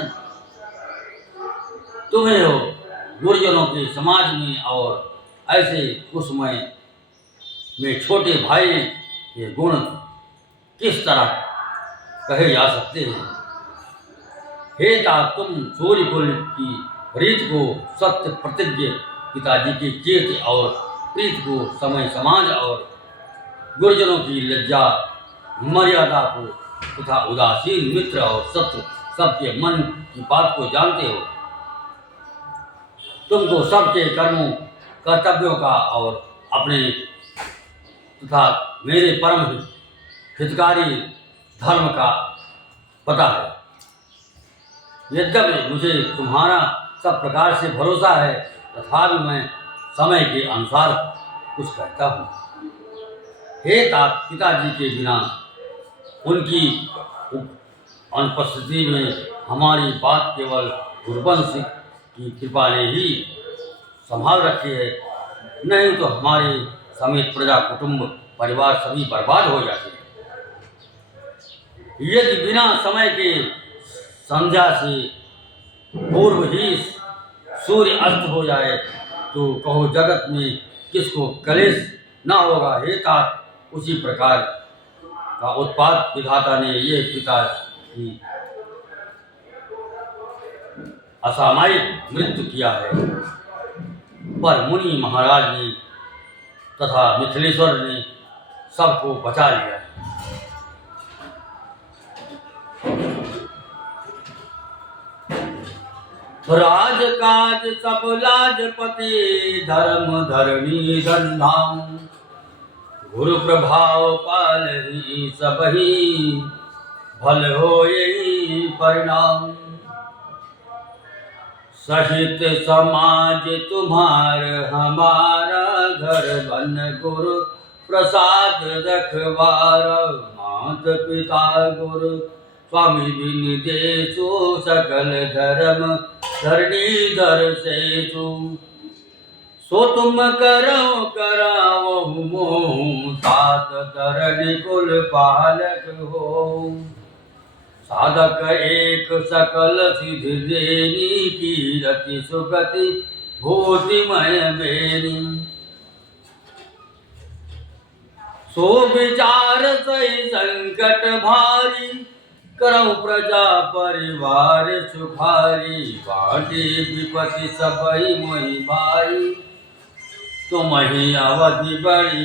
तुम्हें हो गुरुजनों के समाज में और ऐसे कुसमय में छोटे भाई के गुण किस तरह कहे जा सकते हैं। हे तात तुम सूर्यकुल की रीत को सत्य प्रतिज्ञ पिताजी की कीर्ति और प्रीत को समय समाज और गुरुजनों की लज्जा मर्यादा को तथा उदासीन मित्र और शत्रु सबके मन की बात को जानते हो। तुमको सबके कर्मों कर्तव्यों का और अपने तथा मेरे परम हितकारी धर्म का पता है। यद्यपि मुझे तुम्हारा सब प्रकार से भरोसा है, तथापि मैं समय के अनुसार कुछ कहता हूँ। हे तात, पिताजी के बिना उनकी अनुपस्थिति में हमारी बात केवल गुरुवंश की कृपा ने ही संभाल रखी है, नहीं तो हमारे समेत प्रजा कुटुंब परिवार सभी बर्बाद हो जाते हैं। यदि बिना समय के संध्या से पूर्व ही सूर्य अस्त हो जाए तो कहो जगत में किसको कलेश न होगा। हे तात, उसी प्रकार का उत्पाद विधाता ने ये पिता की असामयिक मृत्यु किया है, पर मुनि महाराज ने तथा मिथिलेश्वर ने सबको बचा लिया है। राजकाज सब लाजपति धर्म धरणी धन्धाम, गुरु प्रभाव पालही सबही भल हो यही परिणाम। सहित समाज तुम्हार हमारा घर बन गुरु प्रसाद रखवार। मात पिता गुरु स्वामी बिन देशु सकल धर्म धरणी धर से सो तुम करो कराओ मोह तात धरणी कुल पालक हो। साधक एक सकल सिद्धि देनी कीरति सुगति भूतिमय मेरी। सो विचार सही संकट भारी करौ प्रजा परिवार सुखारी। बाटी विपति सबई मोहि भाई तुम ही अवधि बड़ी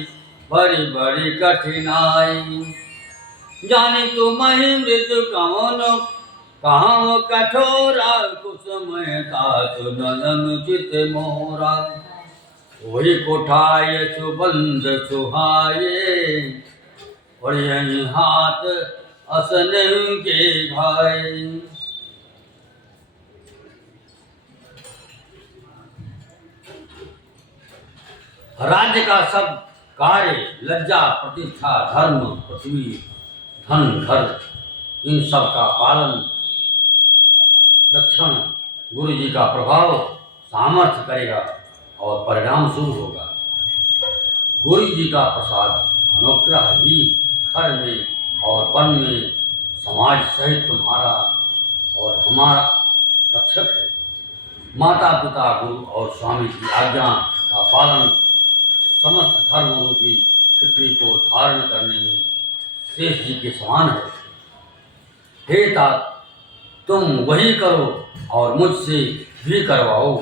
बड़ी बड़ी कठिनाई। जाने तुम ही मृत्यु कौन कहाँ कठोरा कुसुमय तात नदन चित मोरा। वही कोठाय सुबंध सुहाये और यही हाथ असन के घाय। राज्य का सब कार्य लज्जा प्रतिष्ठा धर्म पृथ्वी धन घर इन सब का पालन रक्षण गुरु जी का प्रभाव सामर्थ्य करेगा और परिणाम शुभ होगा। गुरु जी का प्रसाद अनुग्रह ही घर में और वन में समाज सहित तुम्हारा और हमारा रक्षक है। माता पिता गुरु और स्वामी की आज्ञा का पालन समस्त धर्मों की पृथ्वी को धारण करने में शेष जी के समान है। हे तात, तुम वही करो और मुझसे भी करवाओ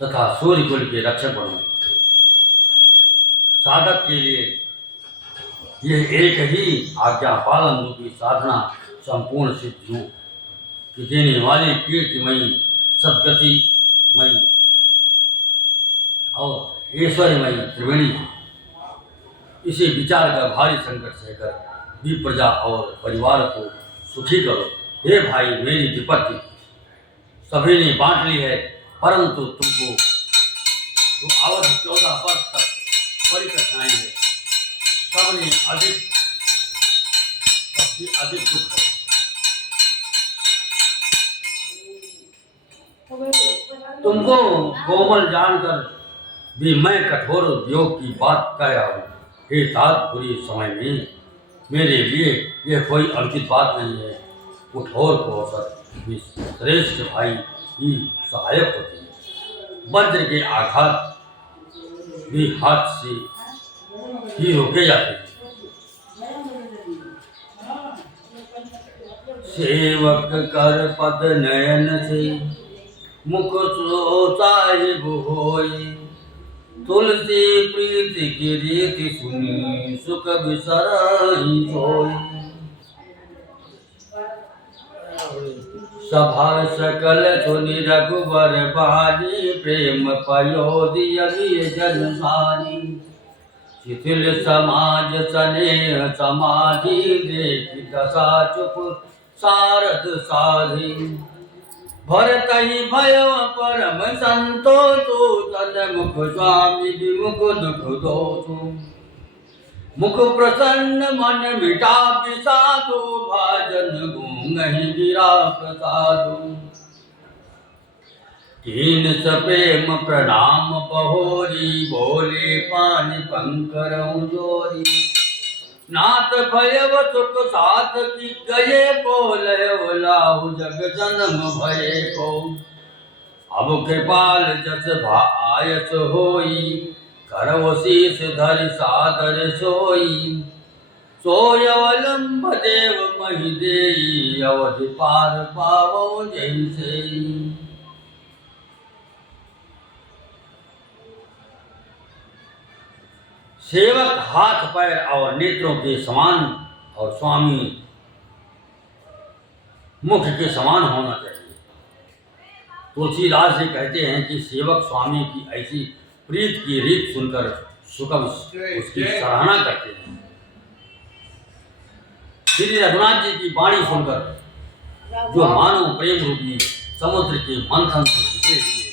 तथा सूर्य कुल के रक्षक बनो। साधक के लिए यह एक ही आज्ञा पालन रूपी साधना संपूर्ण सिद्धियों की देने वाली कीर्तिमयी सद्गतिमयी और ऐश्वर्यमयी त्रिवेणी है। इसे विचार कर भारी संकट सहकर भी प्रजा और परिवार को सुखी करो। हे भाई, मेरी विपत्ति सभी ने बांट ली है, परंतु तुमको तो अवधि 14 वर्ष तक बड़ी कठिनाई है। सबने सबसे अधिक दुख है। तुमको कोमल जानकर भी मैं कठोर योग की बात कह रहा हूँ। हे तात, बुरी समय में मेरे लिए यह कोई अनुचित बात नहीं है। कठोर को अवसर भी श्रेष्ठ भाई ही सहायक होते हैं। वज्र के आघात भी हाथ से ही रोके जाते हैं। सेवक कर पद नयन से मुख सो साहिब होई। तुलसी प्रीति की रीति सुनी सुख बिसराई सोई। सभा सकल सुनि रघुवर बाजी प्रेम पयोधि जन सारी। शिथिल समाज स्नेह समाधि देखि दशा चुप सारथ साधी। भरत ही भयो परम संतोषु तन मुख स्वामी विमुख दुख दोषु। मुख प्रसन्न मन मिटा विषादु भाजन गूंगहि गिरा प्रसादु। कीन सप्रेम प्रणाम बहोरी बोले पानि पंकरऊ जोरी। नाथ भयव सुख साथ की गये को लयो लाहु जग जन्म भये को। अब कृपाल जस आयस होई करव शीस धरि सादर सोई। सोय अवलंब देव महि देई अवधि पार पावो जैसे। सेवक हाथ पैर और नेत्रों के समान और स्वामी मुख के समान होना चाहिए। तुलसीदास जी कहते हैं कि सेवक स्वामी की ऐसी प्रीत की रीत सुनकर सुकम उसकी सराहना करते हैं। श्री रघुनाथ जी की वाणी सुनकर जो मानव प्रेम रूपी समुद्र के मंथन से निकले हुए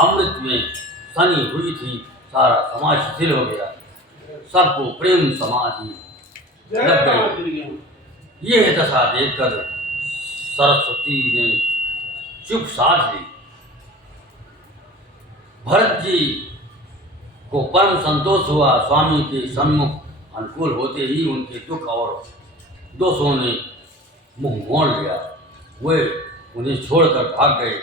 अमृत में सनी हुई थी, सारा समाज शिथिल हो गया, सबको प्रेम समाधि लग गई। यह दशा देखकर सरस्वती ने चुप साध ली। भरत जी को परम संतोष हुआ। स्वामी के सन्मुख अनुकूल होते ही उनके दुख और दोषों ने मुंह मोड़ लिया। वे उन्हें छोड़कर भाग गए।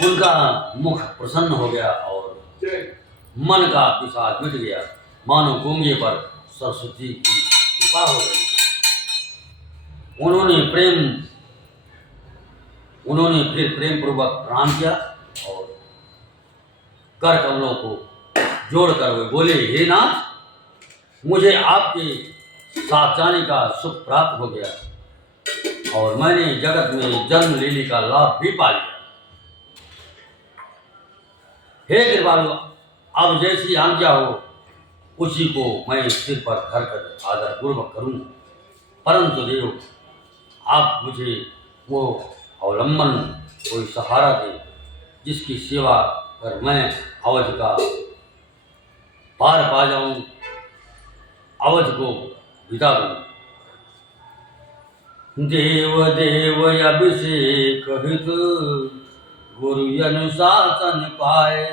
उनका मुख प्रसन्न हो गया और मन का पिशाच मिट गया, मानो गूंगे पर सरस्वती की कृपा हो गई। उन्होंने फिर प्रेम पूर्वक प्रणाम किया और कर कमलों को जोड़कर वे बोले, हे नाथ, मुझे आपके साथ जाने का सुख प्राप्त हो गया और मैंने जगत में जन्म लेने का लाभ भी पा लिया। हे कृपालु, अब जैसी आज्ञा हो उसी को मैं सिर पर धर कर आदर पूर्वक करूं। परंतु देव, आप मुझे वो अवलंबन कोई सहारा दे जिसकी सेवा कर मैं अवध का पार पा जाऊं, अवध को बिता दूं। देव देव अभिषेक हित गुरु अनुशासन पाए।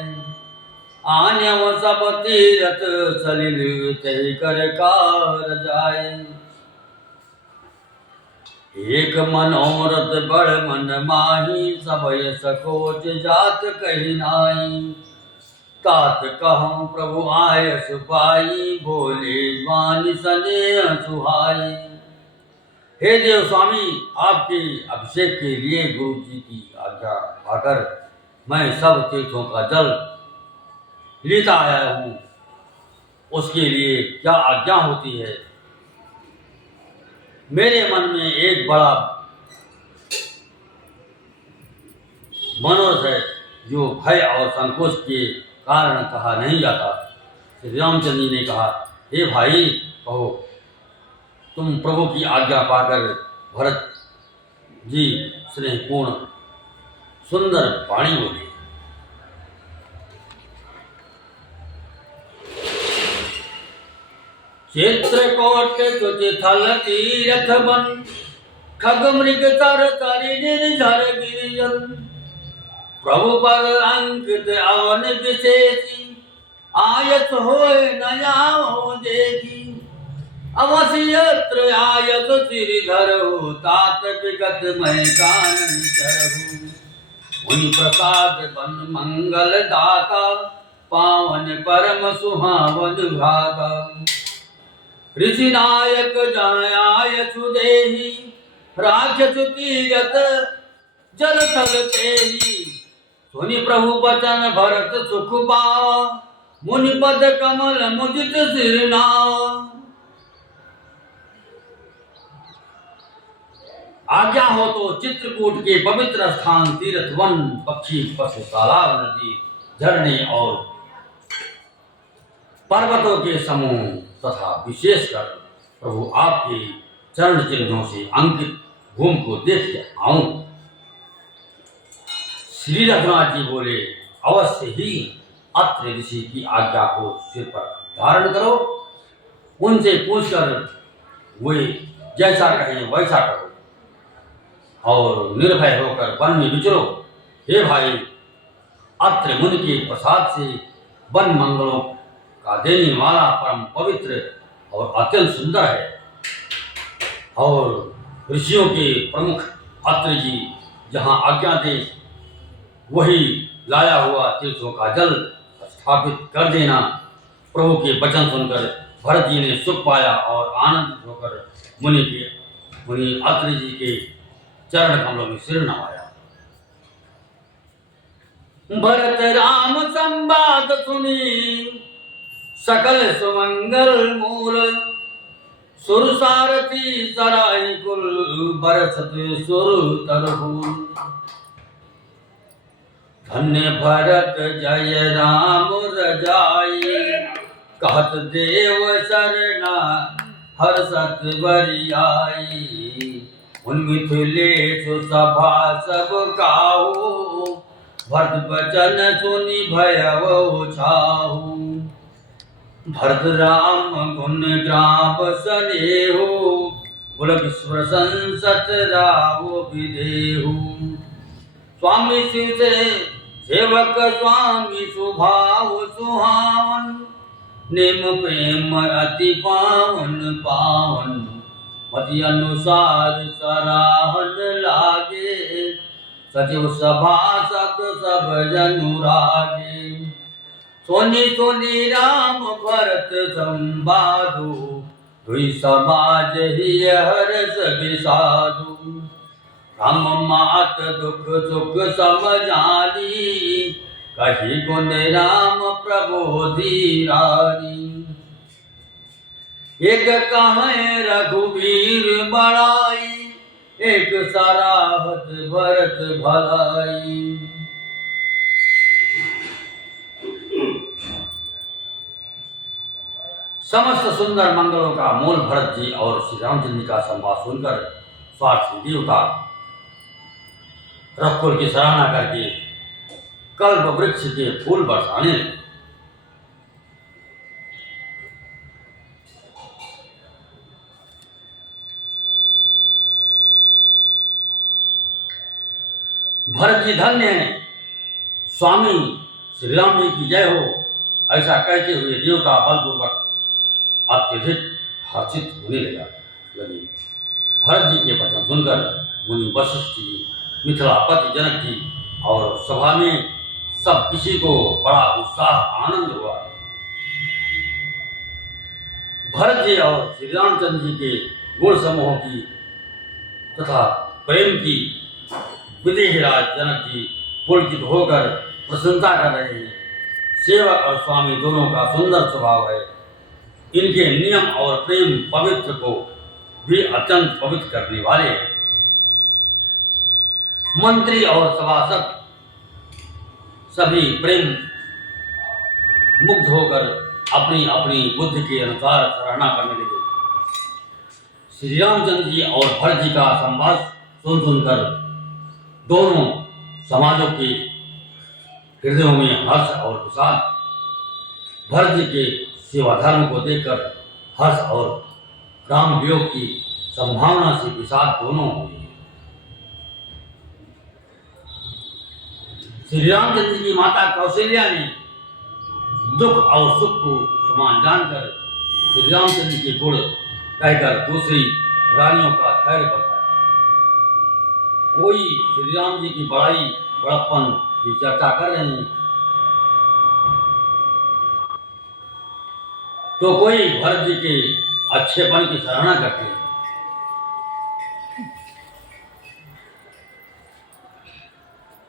आन्यव सब तीरथ सलिल तय कर कार जाए। एक मनोरथ बड़ मन माही सब यश कोट जात कही नाई। तात कहूँ प्रभु आयस पाई बोले वाणी स्नेह सुहाई। हे देव स्वामी, आपके अभिषेक के लिए गुरु जी की आज्ञा पाकर मैं सब तीर्थों का जल लेता आया हूँ। उसके लिए क्या आज्ञा होती है? मेरे मन में एक बड़ा मनोरथ है जो भय और संकोच के कारण कहा नहीं जाता। श्री रामचंद्र जी ने कहा, हे भाई, कहो। तुम प्रभु की आज्ञा पाकर भरत जी स्नेहपूर्ण सुंदर वाणी बोले। चित्रकोट तुझ थल तीरथ बन खग मृग तर तरि निर्झर गिरियन। प्रभु पद अंकित अवन विशेषी आयत होए नया हो देखी। अवश्यत्र आयत श्रीधर हो तात विगत मैं कानन चरहु। मुनि प्रसाद बन मंगल दाता पावन परम सुहावन भ्राता। ऋषि नायक जय सुदेही राक्षस तीरथ जल थल तेही। सुनि प्रभु बचन भरत सुख पावा, मुनि पद कमल मुदित सिर नावा। आज्ञा हो तो चित्रकूट के पवित्र स्थान, तीर्थ वन, पक्षी पशु, तालाब, नदी, झरने और पर्वतों के समूह तथा विशेषकर प्रभु आपके चरण चिन्हों से अंकित भूमि को देख आऊं। श्री रघुनाथ जी बोले, अवश्य ही अत्रि ऋषि की आज्ञा को सिर पर धारण करो, उनसे पूछकर वे जैसा कहें वैसा करो और निर्भय होकर वन में विचरो। हे भाई, अत्रि मुनि के प्रसाद से वन मंगलों का देने वाला परम पवित्र और अत्यंत सुंदर है, और ऋषियों के प्रमुख अत्रि जी जहाँ आज्ञा दे वही लाया हुआ तीर्थों का जल स्थापित कर देना। प्रभु के वचन सुनकर भरत जी ने सुख पाया और आनंदित होकर मुनि अत्रि जी के चरण कमलों में सिर नवाया। भरत राम संवाद सुनी सकल सुमंगल मूल, सुर सारथी सराय कुल बरसत सुर तरहुल। धन्य भरत जय राम रजाई, कहत देव सरना हर्षत बरियाई। उन मिथिलेश सभा सब काहू, भरत बचन सुनि भयउ छाहू। भरत राम गुण ग्राम सनेहु, पुलक प्रशंसत राव विदेहु। स्वामी शिव से सेवक स्वामी सुभाव सुहावन, नेम प्रेम अति पावन पावन। मति अनुसार सराहन लागे, सचिव सभासद सब जनुरागे। सोनी सोनी राम भरत संवादु, दुई समाज ही हर्ष विषादु। राम मात दुख सुख समझानी, कही गुण राम प्रबोधि रानी। एक कहें रघुवीर बड़ाई, एक सराहत भरत भलाई। समस्त सुंदर मंगलों का मूल भरत जी और श्री रामचंद्र जी का संवाद सुनकर स्वार्थी देवता रघुकुल की सराहना करके कल्प वृक्ष के फूल बरसाने लगे। भरत जी धन्य है, स्वामी श्री राम जी की जय हो, ऐसा कहते हुए देवता बलपूर्वक अत्यधिक हर्षित होने लगे। भरत जी के वचन सुनकर मुनि वशिष्ठ जी, मिथिलापति जनक जी और सभा में सब किसी को बड़ा उत्साह आनंद हुआ। भरत जी और श्री रामचंद्र जी के गुण समूहों की तथा प्रेम की विदेहराज जनक जी पुलकित होकर प्रशंसा कर रहे हैं। सेवक और स्वामी दोनों का सुंदर स्वभाव है। इनके नियम और प्रेम पवित्र को भी अत्यंत पवित्र करने वाले हैं। मंत्री और सभासद सभी प्रेम मुग्ध होकर अपनी अपनी बुद्धि के अनुसार सराहना करने लगे। श्री रामचंद्र जी और भरत जी का संवाद सुनकर दोनों समाजों के हृदयों में हर्ष और विषाद, भरत जी के सेवा धर्म को देखकर हर्ष और राम वियोग की संभावना से विषाद दोनों हुए। श्री रामचंद्र जी की माता कौशल्या ने दुख और सुख को समान जानकर श्री रामचंद्र के गुण कहकर दूसरी रानियों का धैर्य बढ़ाया। कोई श्री राम जी की बड़ाई बड़प्पन की चर्चा कर रहे हैं, तो कोई भरत जी के अच्छेपन की सराहना करते हैं।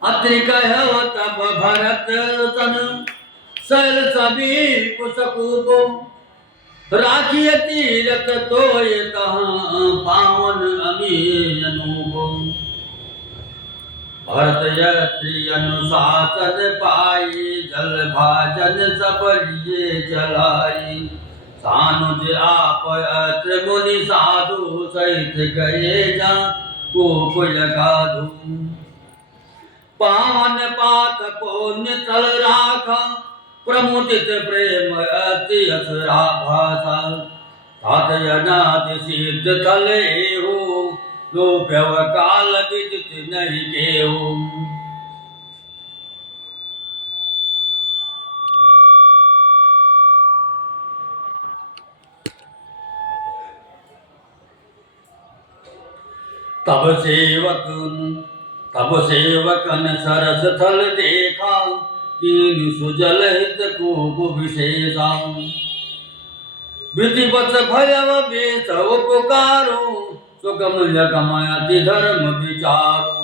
अत्रि कहव तब भरत तन सल सभी कुसकूबो राखिय तीरथ तोय कहाँ पावन अमी अनूबो भरत यत्रि अनुशासन पाई जल भाजन सब लिए जलाई सानुज आप अत्र मुनि साधु सहित गए जा गोकुल गाधु पावन पात पुण्य तल राखा प्रमुदित प्रेम अति असरा भाषा तात अनादि सिद्ध तल एहु लोभ्यव काल विदित नहीं केहु तब सेवकन सरस थल देखा कीन सुजल हित खूब विशेषा विधिवत भयव बेस उपकारो सुगम लगम अति धर्म विचारो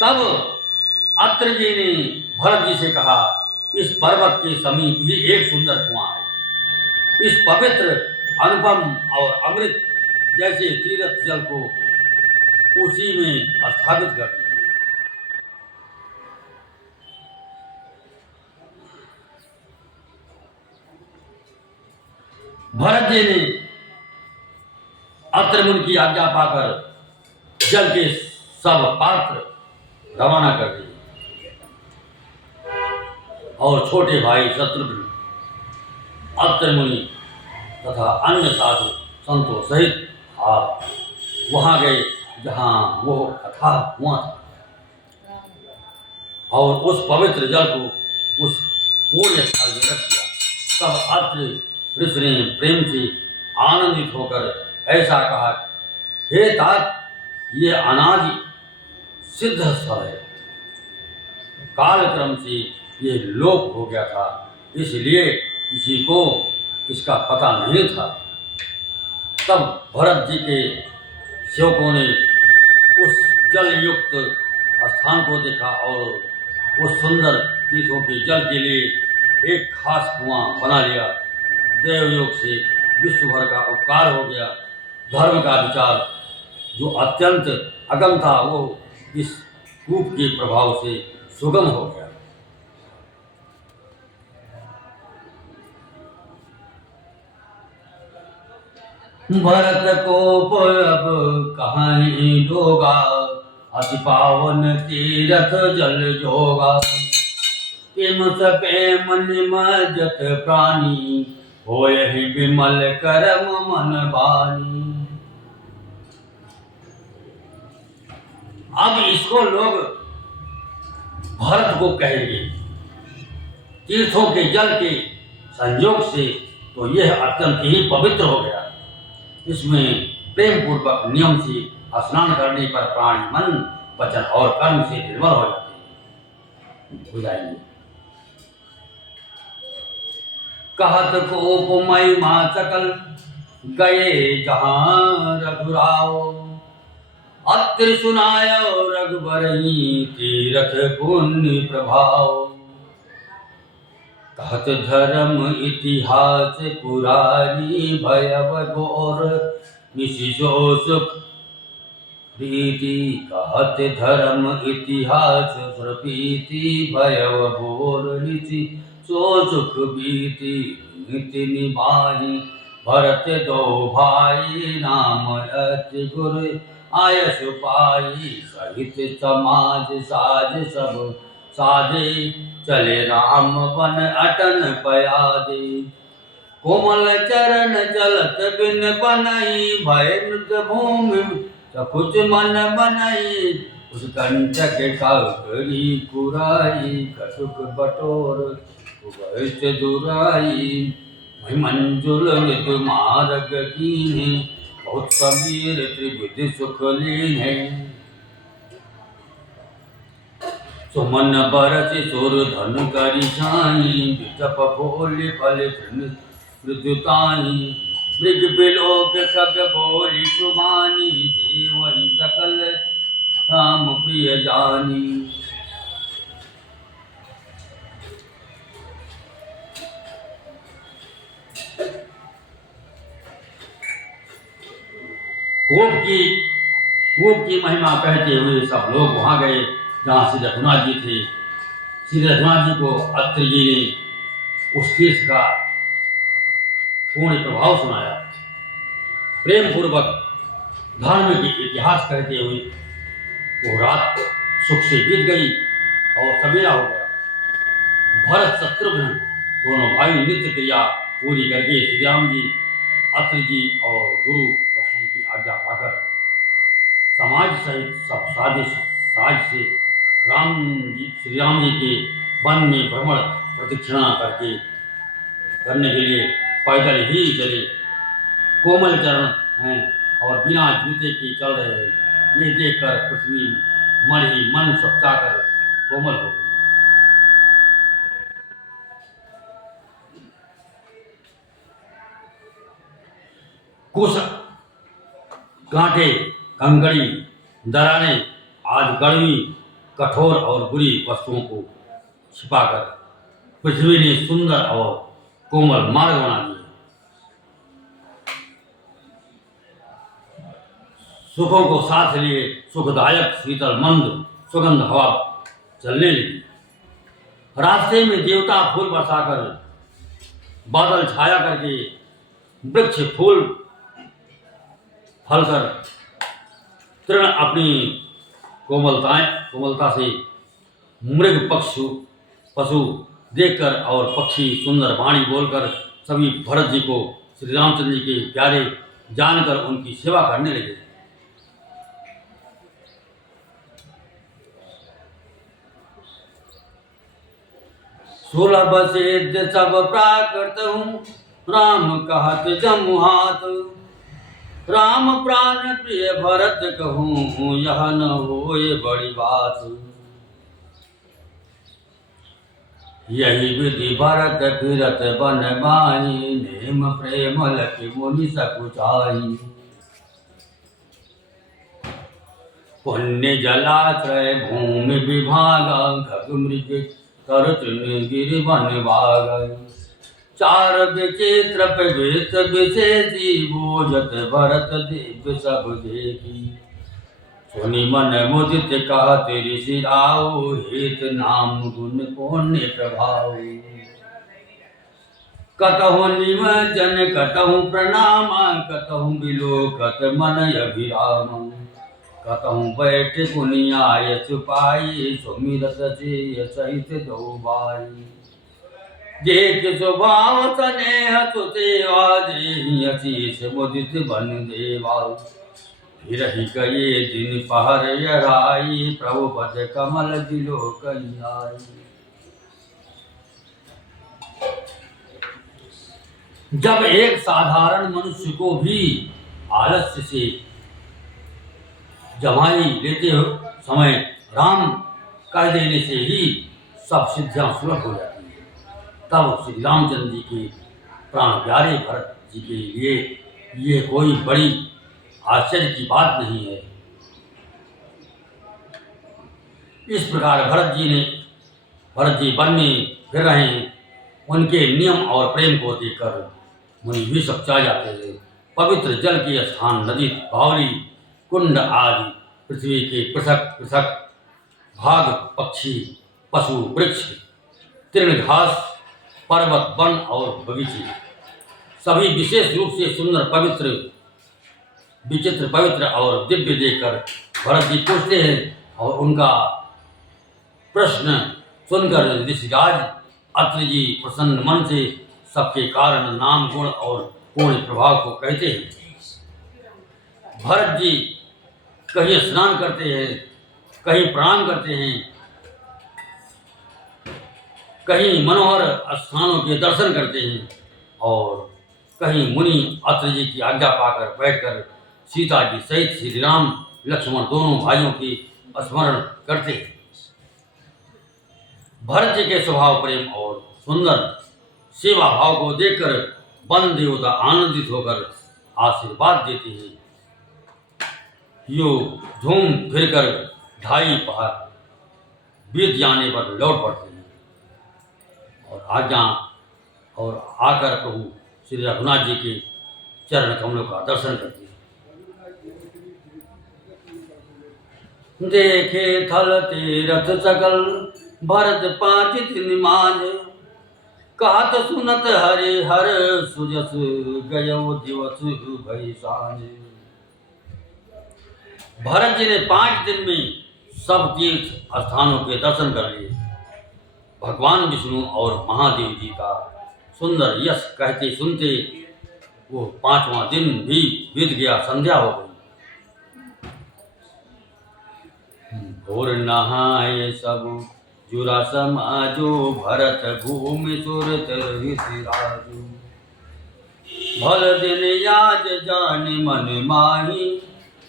तब अत्रि जी ने भरत जी से कहा इस पर्वत के समीप ही एक सुंदर कुआं है। इस पवित्र अनुपम और अमृत जैसे तीर्थ जल को उसी में स्थापित कर दीजिए। भरत जी ने अत्रि मुनि की आज्ञा पाकर जल के सब पात्र रवाना कर दिए और छोटे भाई शत्रुघ्न अत्रि मुनि तथा अन्य साधु संतों सहित आप वहां गए जहां वो अथाह कुआं था और उस पवित्र जल को उस पूर्ण स्थल में रख दिया। तब अत्रि ऋषि ने प्रेम से आनंदित होकर ऐसा कहा हे तात ये अनादि सिद्ध स्थल है कालक्रम से ये लोप हो गया था इसलिए किसी को इसका पता नहीं था। तब भरत जी के सेवकों ने उस जल युक्त स्थान को देखा और उस सुंदर तीर्थों के जल के लिए एक खास कुआं बना लिया। देवयोग से विश्व भर का उपकार हो गया। धर्म का विचार जो अत्यंत अगम था वो इस कूप के प्रभाव से सुगम हो गया। भरत को अब कहीं डोगा अति पावन तीरथ जल जोगा किम सपे मन मजत प्राणी होय ही विमल करम मन बानी। अब इसको लोग भरत को कहेंगे तीर्थों के जल के संयोग से तो यह अत्यंत ही पवित्र हो गया। इसमें प्रेम पूर्वक नियम से स्नान करने पर प्राणी मन वचन और कर्म से निर्मल हो जाएंगे। कहत को महिमा सकल गए जहां रघुराव अत्रि सुनायो रघुबरही तीरथ पुण्य प्रभाव। कहत धर्म इतिहास पुरारी भयव घोर निशिशो सुख प्रीति। कहत धर्म इतिहास प्रीति भयव घोर निशि सो सुख बीति। निति निभाई भरत दो भाई नाम अति गुर आयस पाई। सहित समाज साज सब साजे चले राम वन अटन पयादे। कोमल चरण चलत बिन बनई भय मृत भूमि सकुच मन बनई। उस कंटक काकरी कुराई कटुक बटोर उभयच दुराई। मंजुल मृदु मार्ग कीन्हे बहुत कबीर त्रिविध सुख लीन्हे। सुमन बरस सुर धन करि छाई बिटप भोल फल मृदुताई। मृग बिलोक खग बोली सुमानी, देवहि सकल राम प्रिय जानी। खूब की खूब की महिमा कहते हुए सब लोग वहां गए जहाँ श्री रघुनाथ जी थे। श्री रघुनाथ जी को अत्रि जी ने उस तीर्थ का पूर्ण प्रभाव सुनाया। प्रेम पूर्वक धार्मिक इतिहास कहते हुए वो रात सुख से बीत गई और सवेरा हो गया। भरत शत्रुघ्न दोनों भाई नित्य क्रिया पूरी करके श्री राम जी, अत्रि जी और गुरु वशिष्ठ की आज्ञा पाकर समाज सहित सब साज से श्री राम जी के वन में भ्रमण प्रदक्षिणा करने के लिए पैदल ही चले। कोमल चरण हैं और बिना जूते के चल रहे हैं। ये देखकर पृथ्वी मन ही मन सपटाकर कोमल हो गई। कुश, कांटे, कंकड़ी, दरारें आदि कड़वी, कठोर और बुरी वस्तुओं को छिपाकर पृथ्वी ने सुंदर और कोमल मार्ग बना दिए। सुखों को साथ लिए सुखदायक शीतल मंद सुगंध हवा चलने लगी। रास्ते में देवता फूल बरसाकर, बादल छाया करके, वृक्ष फूल फलकर तृण अपनी कोमलता से, मृग पशु देखकर और पक्षी सुंदर वाणी बोलकर सभी भरत जी को श्री रामचंद्र जी के प्यारे जानकर उनकी सेवा करने लगे। सुलभ सिद्ध सब प्राकृत हूँ, राम कहत जमुहात। राम प्राण प्रिय भरत कहूँ, यह न होए बड़ी बात। यही विधि भरत फिरत बन बाई, नेम प्रेम लखि मुनि सकुचाई। पुण्य जलाशय भूमि विभागा, खग मृग तर तृण गिरि वन भाग। चार विचित्र वित विशेषी, बोझत भरत दिव्य सब देखी। सुनि मन मुदित कहत ऋषि राव, हेत नाम गुण पुण्य प्रभाव। कतहु निमजन कतहु प्रणाम, कतहु बिलोकत मन अभिराम। कतहु बैठ पुनियाय छुपाई, सुमिरत से सहित दो भाई। देख स्वभाव स्नेह सुसेवा, देहि अशीष मुदित बन देवा। फिर ही गए दिन पहर यराई, प्रभु पद कमल दिलो कन्याई। जब एक साधारण मनुष्य को भी आलस्य से जमाई लेते समय राम कह देने से ही सब सिद्धियां सुलभ हो जाती है, तब श्री रामचंद्र जी के प्राण प्यारे भरत जी के लिए ये कोई बड़ी आश्चर्य की बात नहीं है। इस प्रकार भरत जी वन में फिर रहे हैं। उनके नियम और प्रेम को देखकर मुनि भी सच्चा जाते हैं। पवित्र जल के स्थान, नदी, बावली, कुंड आदि पृथ्वी के पृथक पृथक भाग, पक्षी, पशु, वृक्ष, तृण, घास, पर्वत, वन और बगीचे सभी विशेष रूप से सुंदर, विचित्र, पवित्र और दिव्य देखकर भरत जी पूछते हैं और उनका प्रश्न सुनकर ऋषिराज अत्रि जी प्रसन्न मन से सबके कारण, नाम, गुण और पूर्ण प्रभाव को कहते हैं। भरत जी कहीं स्नान करते हैं, कहीं प्रणाम करते हैं, कहीं मनोहर स्थानों के दर्शन करते हैं और कहीं मुनि अत्रि जी की आज्ञा पाकर बैठकर सीता जी सहित श्री राम लक्ष्मण दोनों भाइयों की स्मरण करते हैं। भरत जी के स्वभाव प्रेम और सुंदर सेवा भाव को देखकर वन देवता आनंदित होकर आशीर्वाद देते हैं। यो झूम फिरकर 2.5 पहर बीत जाने पर लौट पड़ते हैं और आकर प्रभु श्री रघुनाथ जी के चरण कमलों का दर्शन करते हैं। देखे थल तीरथ सकल भरत 5 दिन मांझ, कहत सुनत हरे हर सुजस गयो दिवस भई साँझ। भरत जी ने 5 दिन में सब तीर्थ स्थानों के दर्शन कर लिए। भगवान विष्णु और महादेव जी का सुंदर यश कहते सुनते वो 5वां दिन भी बीत गया, संध्या हो गई। भोर नहाए सब जुरा समाजो, भरत भूमि सुरत राजू। भल दिन याज जान मन माही,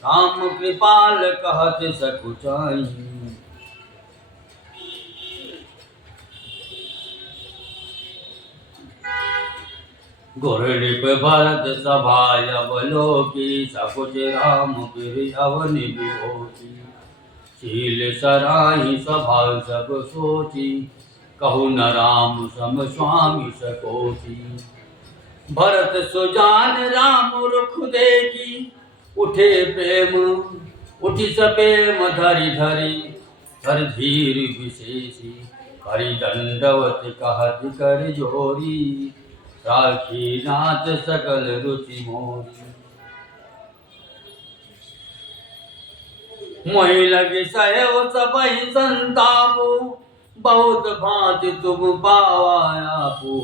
राम कृपाल कहत सकुचाई। गुर नृप भरत सभा अवलोकी, सकुच राम गिर अवनि बिहोती। शील सराही सभा सब सोची, कहु न राम सम स्वामी सकोची। भरत सुजान राम रुख देखी, उठे प्रेम उठि सप्रेम धरि धरि। हर धीर विशेषी, करि दंडवत कहत कर जोरी। राखी नाथ सकल रुचि मोरी। मोहि लगे सहव सबहि संतापो, बहुत भांति तुम पावायापो।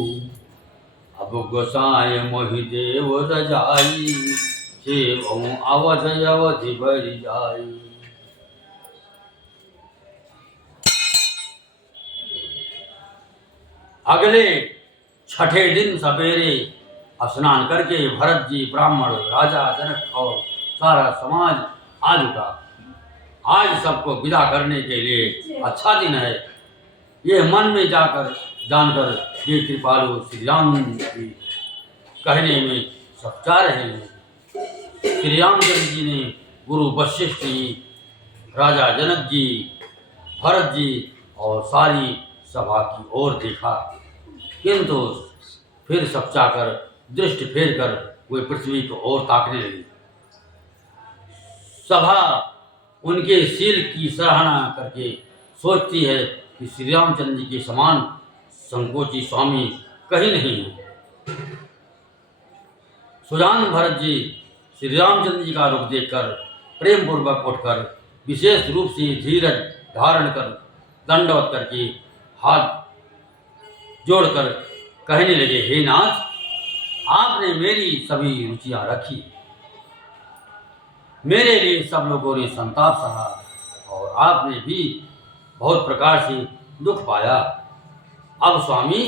अब गोसाय मोहि देव रजाई, सेवहु अवध अवधि भरि जाई। अगले 6ठे दिन सवेरे स्नान करके भरत जी, ब्राह्मण, राजा जनक और सारा समाज आज उठा। आज सबको विदा करने के लिए अच्छा दिन है, ये मन में जानकर ये कृपालु श्री राम जी कहने में सब जा रहे हैं। श्री रामचंद्र जी ने गुरु वशिष्ठ जी, राजा जनक जी, भरत जी और सारी सभा की ओर देखा, किंतु फिर सब चाकर दृष्टि फेर कर वे पृथ्वी को ओर ताकने लगे। सभा उनके शील की सराहना करके सोचती है कि श्री रामचंद्र जी के समान संकोची स्वामी कहीं नहीं है। सुजान भरत जी श्री रामचंद्र जी का रूप देखकर प्रेम पूर्वक उठकर विशेष रूप से धीरज धारण कर दंडवत करके हाथ जोड़कर कहने लगे, हे नाथ, आपने मेरी सभी रुचियां रखी, मेरे लिए सब लोगों ने संताप सहा और आपने भी बहुत प्रकार से दुख पाया। अब स्वामी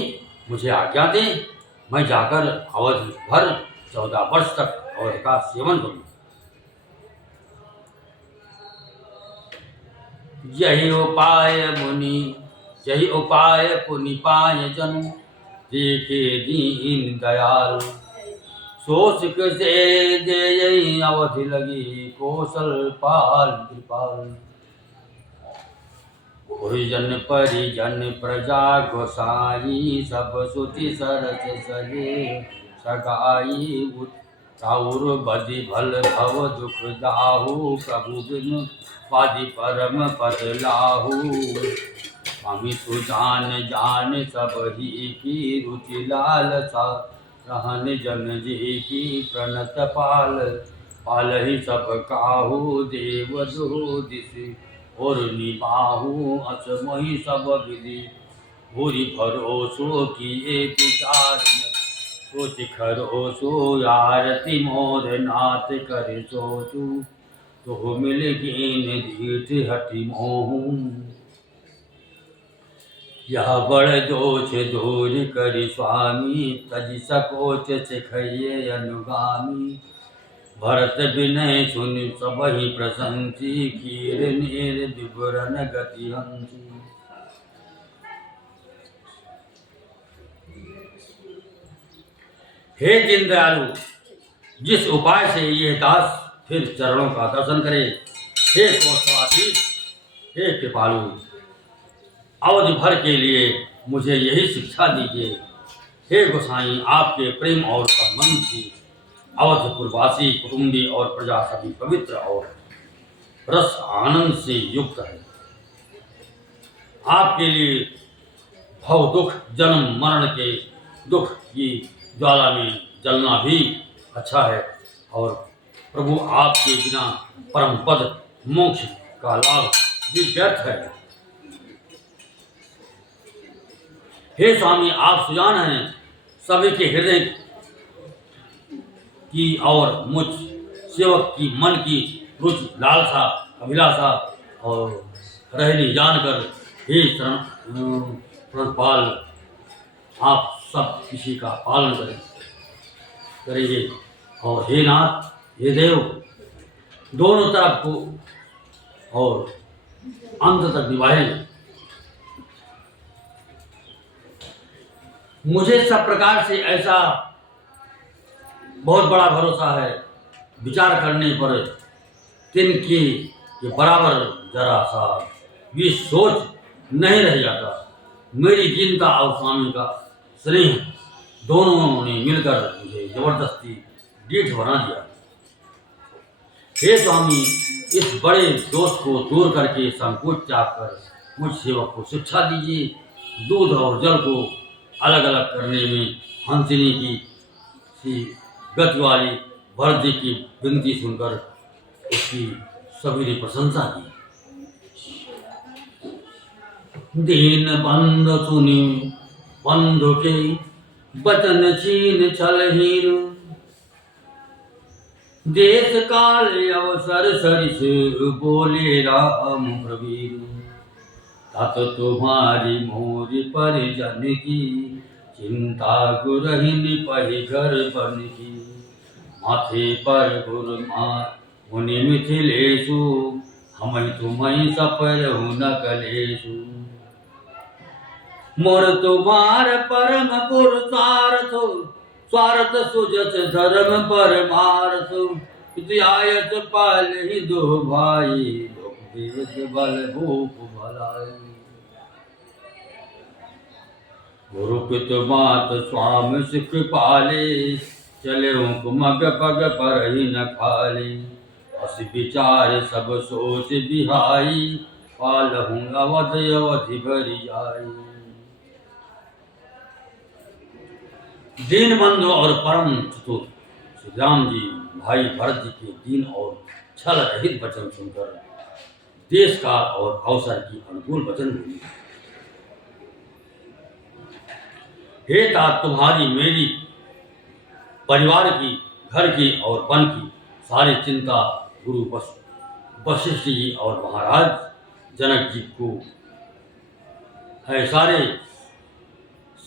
मुझे आज्ञा दें, मैं जाकर अवधि भर 14 वर्ष तक अवध का सेवन करूं। यही उपाय पुनि पाय जनु, देखे दीन दयाल। सोच से दे अवधि लगी, कौशल पाल कृपाल। परिजन परिजन प्रजा गोसाई, सब सुति सरस सजे सगाई। ताउर बदि भल भव दुख दाहु, प्रभु बिनु पादि परम पद लाहु। स्वामी सुजान जान सब ही की रुचि लालसा, रहन जन जी की प्रणत पाल। पाल ही सब काहू देव दो दिशि, और निबाहु अस मोहि सब विधि। भूरि भरोसो किए विचार, सोच खरोसो आरती मोर नाथ कर सोचू। तो मिल कीन धीठ हटि मोहू, यह बड़ दोष दूर करि स्वामी। तज सकोच सिखइये अनुगामी, भरत विनय सुन सबहि प्रशंसी। खीर नीर विवरण गति हंसी। हे दीनदयालु, जिस उपाय से ये दास फिर चरणों का दर्शन करे, हे कौशलाधीश, हे कृपालु, अवधि भर के लिए मुझे यही शिक्षा दीजिए। हे गोसाई, आपके प्रेम और संबंध से अवधपुरवासी, कुटुंबी और प्रजा सभी पवित्र और रस आनंद से युक्त है। आपके लिए भव दुख, जन्म मरण के दुख की ज्वाला में जलना भी अच्छा है, और प्रभु आपके बिना परम पद मोक्ष का लाभ भी व्यर्थ है। हे स्वामी, आप सुजान हैं, सभी के हृदय की और मुझ सेवक की मन की रुचि, लालसा, अभिलाषा और रहनी जानकर हे प्रणपाल, आप सब किसी का पालन करेंगे। और हे नाथ, हे देव, दोनों तरफ को और अंत तक निभाएंगे। मुझे सब प्रकार से ऐसा बहुत बड़ा भरोसा है, विचार करने पर तिनके के बराबर जरा सा भी सोच नहीं रह जाता। मेरी चिंता और स्वामी का स्नेह दोनों ने मिलकर मुझे जबरदस्ती डीठ बना दिया। हे स्वामी, इस बड़े दोष को दूर करके संकोच त्याग कर मुझ सेवक को शिक्षा दीजिए। दूध और जल को अलग अलग करने में हंसिनी की सी गति वाली भरत जी की विनती सुनकर उसकी सभी ने प्रशंसा की। दीन बंधु सुनी बंधु के बचन छीन छलहीन, देश काल अवसर सरिस बोले राम प्रवीण। तत तुम्हारी मोरी परिजन की, चिंता गुरहिन पहि घर बन की। माथे पर गुर मुनि मिथिलेशु, हम तुम्हें सपरहु न कलेशु। मोर तुम्हार परम पुरुषार्थ, स्वार्थ सुजस धर्म परमार्थ। आयत पाल ही दो भाई, वेद बल भूप भलाई। गुरु पित मात स्वामी सिख पाले, चले मग पग पर ही न खाले। अस विचार सब सोच बिहाई, पालहूँ अवध अवधि भरी आई। दीन बंधु और परम चतुर श्री राम जी भाई भरत जी के दीन और छल रहित वचन सुनकर देश काल और अवसर की अनुकूल वचन बोली। हे तात, तुम्हारी मेरी परिवार की, घर की और वन की सारी चिंता गुरु वशिष्ठ जी और महाराज जनक जी को है। सारे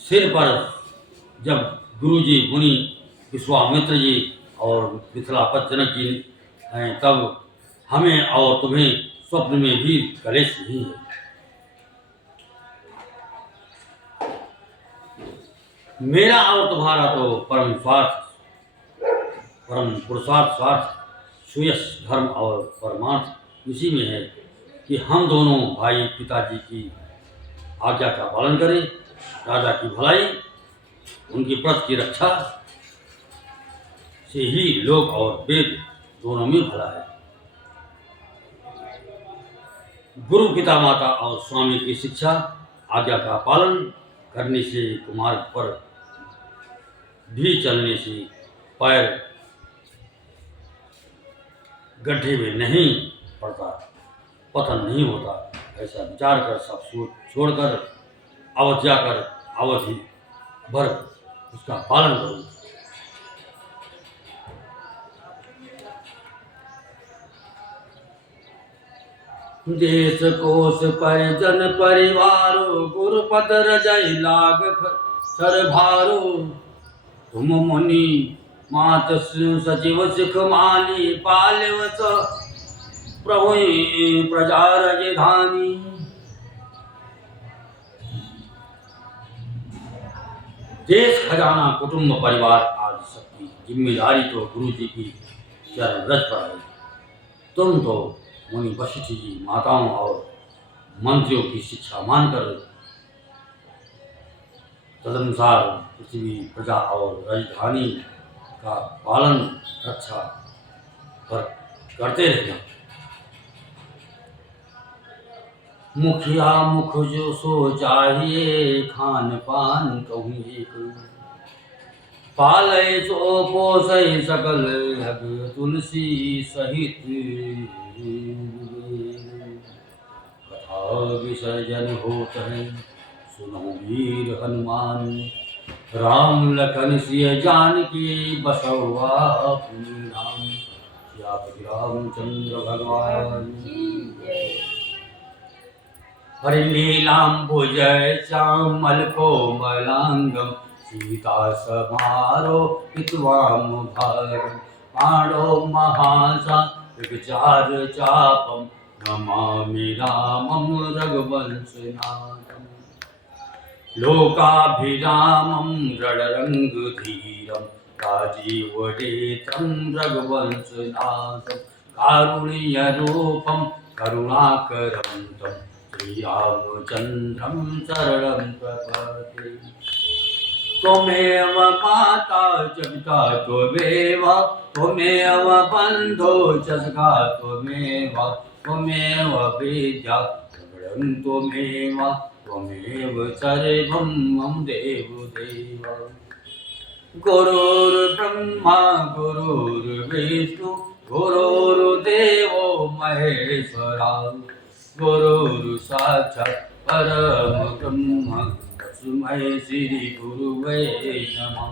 सिर पर जब गुरु जी, मुनि विश्वामित्र जी और मिथिलापति जनक जी हैं, तब हमें और तुम्हें स्वप्न में भी कलेश नहीं है। मेरा और तुम्हारा तो परम पुरुषार्थ, स्वार्थ, सुयश, धर्म और परमार्थ इसी में है कि हम दोनों भाई पिताजी की आज्ञा का पालन करें। राजा की भलाई, उनकी प्रत की रक्षा से ही लोक और वेद दोनों में भला है। गुरु, पिता, माता और स्वामी की शिक्षा, आज्ञा का पालन करने से, कुमार्ग पर भी चलने से पैर गड्ढे में नहीं पड़ता, पतन नहीं होता। ऐसा विचार कर सब सोच छोड़कर अवध जाकर अवधि भर उसका पालन करूं। देश कोश परिजन परिवारो, गुरुपद रजई लाग सर भारो। तुम मुनि मात सचिव सिख मानी, पालव प्रभु प्रजा राजधानी। देश खजाना कुटुंब परिवार आदि सबकी जिम्मेदारी तो गुरु जी की चरण रज पर है। तुम तो मुनि वशिष्ठ जी माताओं और मंत्रियों की शिक्षा मानकर तदनुसार पृथ्वी प्रजा और राजधानी का पालन रक्षा कर करते रहना। मुखिया मुख जो सो चाहिए, खान पान कहूँ एक, पालय सो पोसय सकल हग तुलसी सहित, कथा विसर्जन होत है सुनो वीर हनुमान, राम लखन सिय जानकी बसवा पुनि राम, सियापति रामचंद्र भगवान की जय। हरिनीलाम्बुजय श्यामल कोमलांगम, सीता समारो हितवाम भारम, पाणो महासा विचार चापम, नमामि रामं रघुवंशनाथम, लोकाभिरामं रणरंगधीरं, राजीवनेत्रं रघुवंशनाथं, कारुण्यरूपं करुणाकरं तं श्रीरामचन्द्रं शरणं प्रपद्ये। त्वमेव माता च पिता त्वमेव, त्वमेव बन्धो च सखा त्वमेव, त्वमेव विद्या द्रविणं त्वमेव, त्वमेव सर्वं मम देवदेव। गुरुर्ब्रह्मा गुरुर्विष्णु गुरुर्देवो महेश्वरा, गुरुर्साक्षात् परम ब्रह्म तस्मै श्री गुरुवे नमः।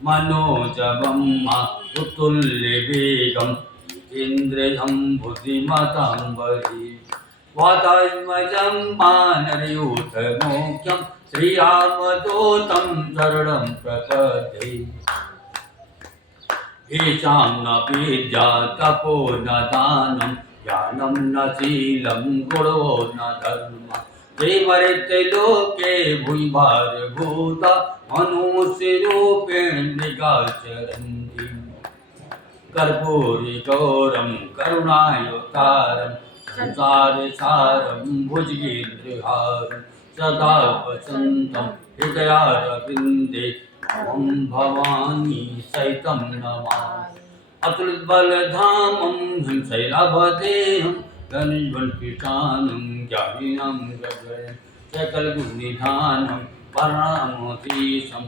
मनोजवं मातुल्यवेगं जितेन्द्रियं बुद्धिमतां वरिष्ठं, वातात्मजं मानरयूथमुख्यं श्रीरामदूतं शरणं प्रपद्ये। येषां न विद्या तपो न दानं, ज्ञानं न शीलं गुणो न धर्मः, ते मर्त्य लोके भूरिभारभूता मनुष्यरूपेण मृगाचरन्ति। कर्पूरी गौरं करुणावतारं संसारसारं भुजगेन्द्रहारं, सदा वसन्तं हृदयारविन्दे त्वं भवानी सहितं नमामि। अतुलबलधामं शैलवदेहं धनुष्वन्कृशानं ज्ञानिनं गगनं, सकलगुणनिधानं परमतीशं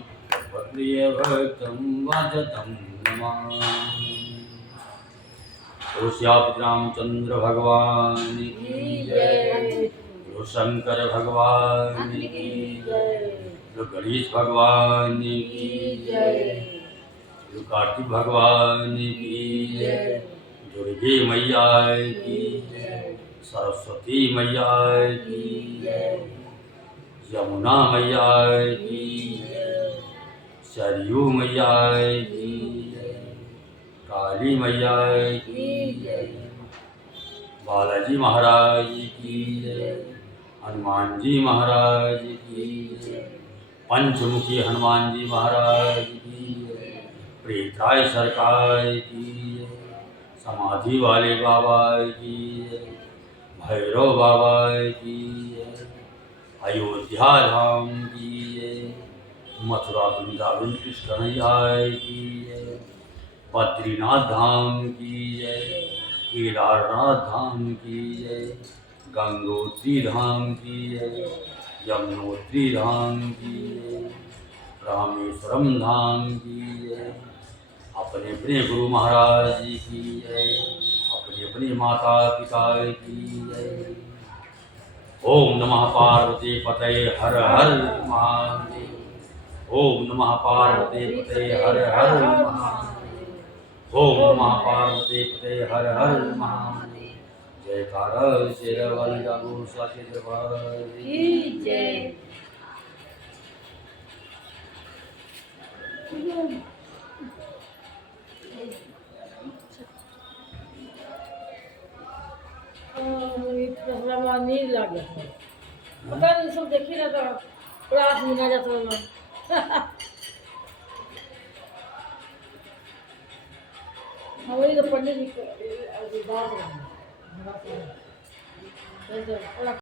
प्रियभक्तं भजतं नमामि। श्री रामचंद्र भगवान की जय, शंकर भगवान की जय, गणेश भगवान की जय, कार्तिक भगवान की जय, दुर्गे मैया की जय, सरस्वती मैया की जय, यमुना मैया की जय, सरयू मैया की जय, काली मैया की जय, बालाजी महाराज की जय, हनुमान जी महाराज की जय, पंचमुखी हनुमान जी महाराज की जय, प्रेताय सरकार की जय, समाधि वाले बाबा की जय, भैरव बाबा की जय, अयोध्या धाम की जय, मथुरा वृंदावन कृष्ण कन्हैया की जय, बद्रीनाथ धाम की जय, केदारनाथ धाम की जय, गंगोत्री धाम की जय, यमुनोत्री धाम की जय, रामेश्वरम धाम की जय। अपने अपने गुरु महाराज जी की जय, अपने अपने माता पिता की जय। ओम नमः पार्वती पतये हर हर महादेव। ओम नमः पार्वती पतये हर हर महादेव। ओम नमः पार्वती पतये हर हर महादेव। जयकार शेरवाली जागो साके दरबार की जय। नींद लग गया पता नहीं सब देखी ना तो क्लास में ना जाता हाँ वही तो पंडित जी को बात है। थोड़ा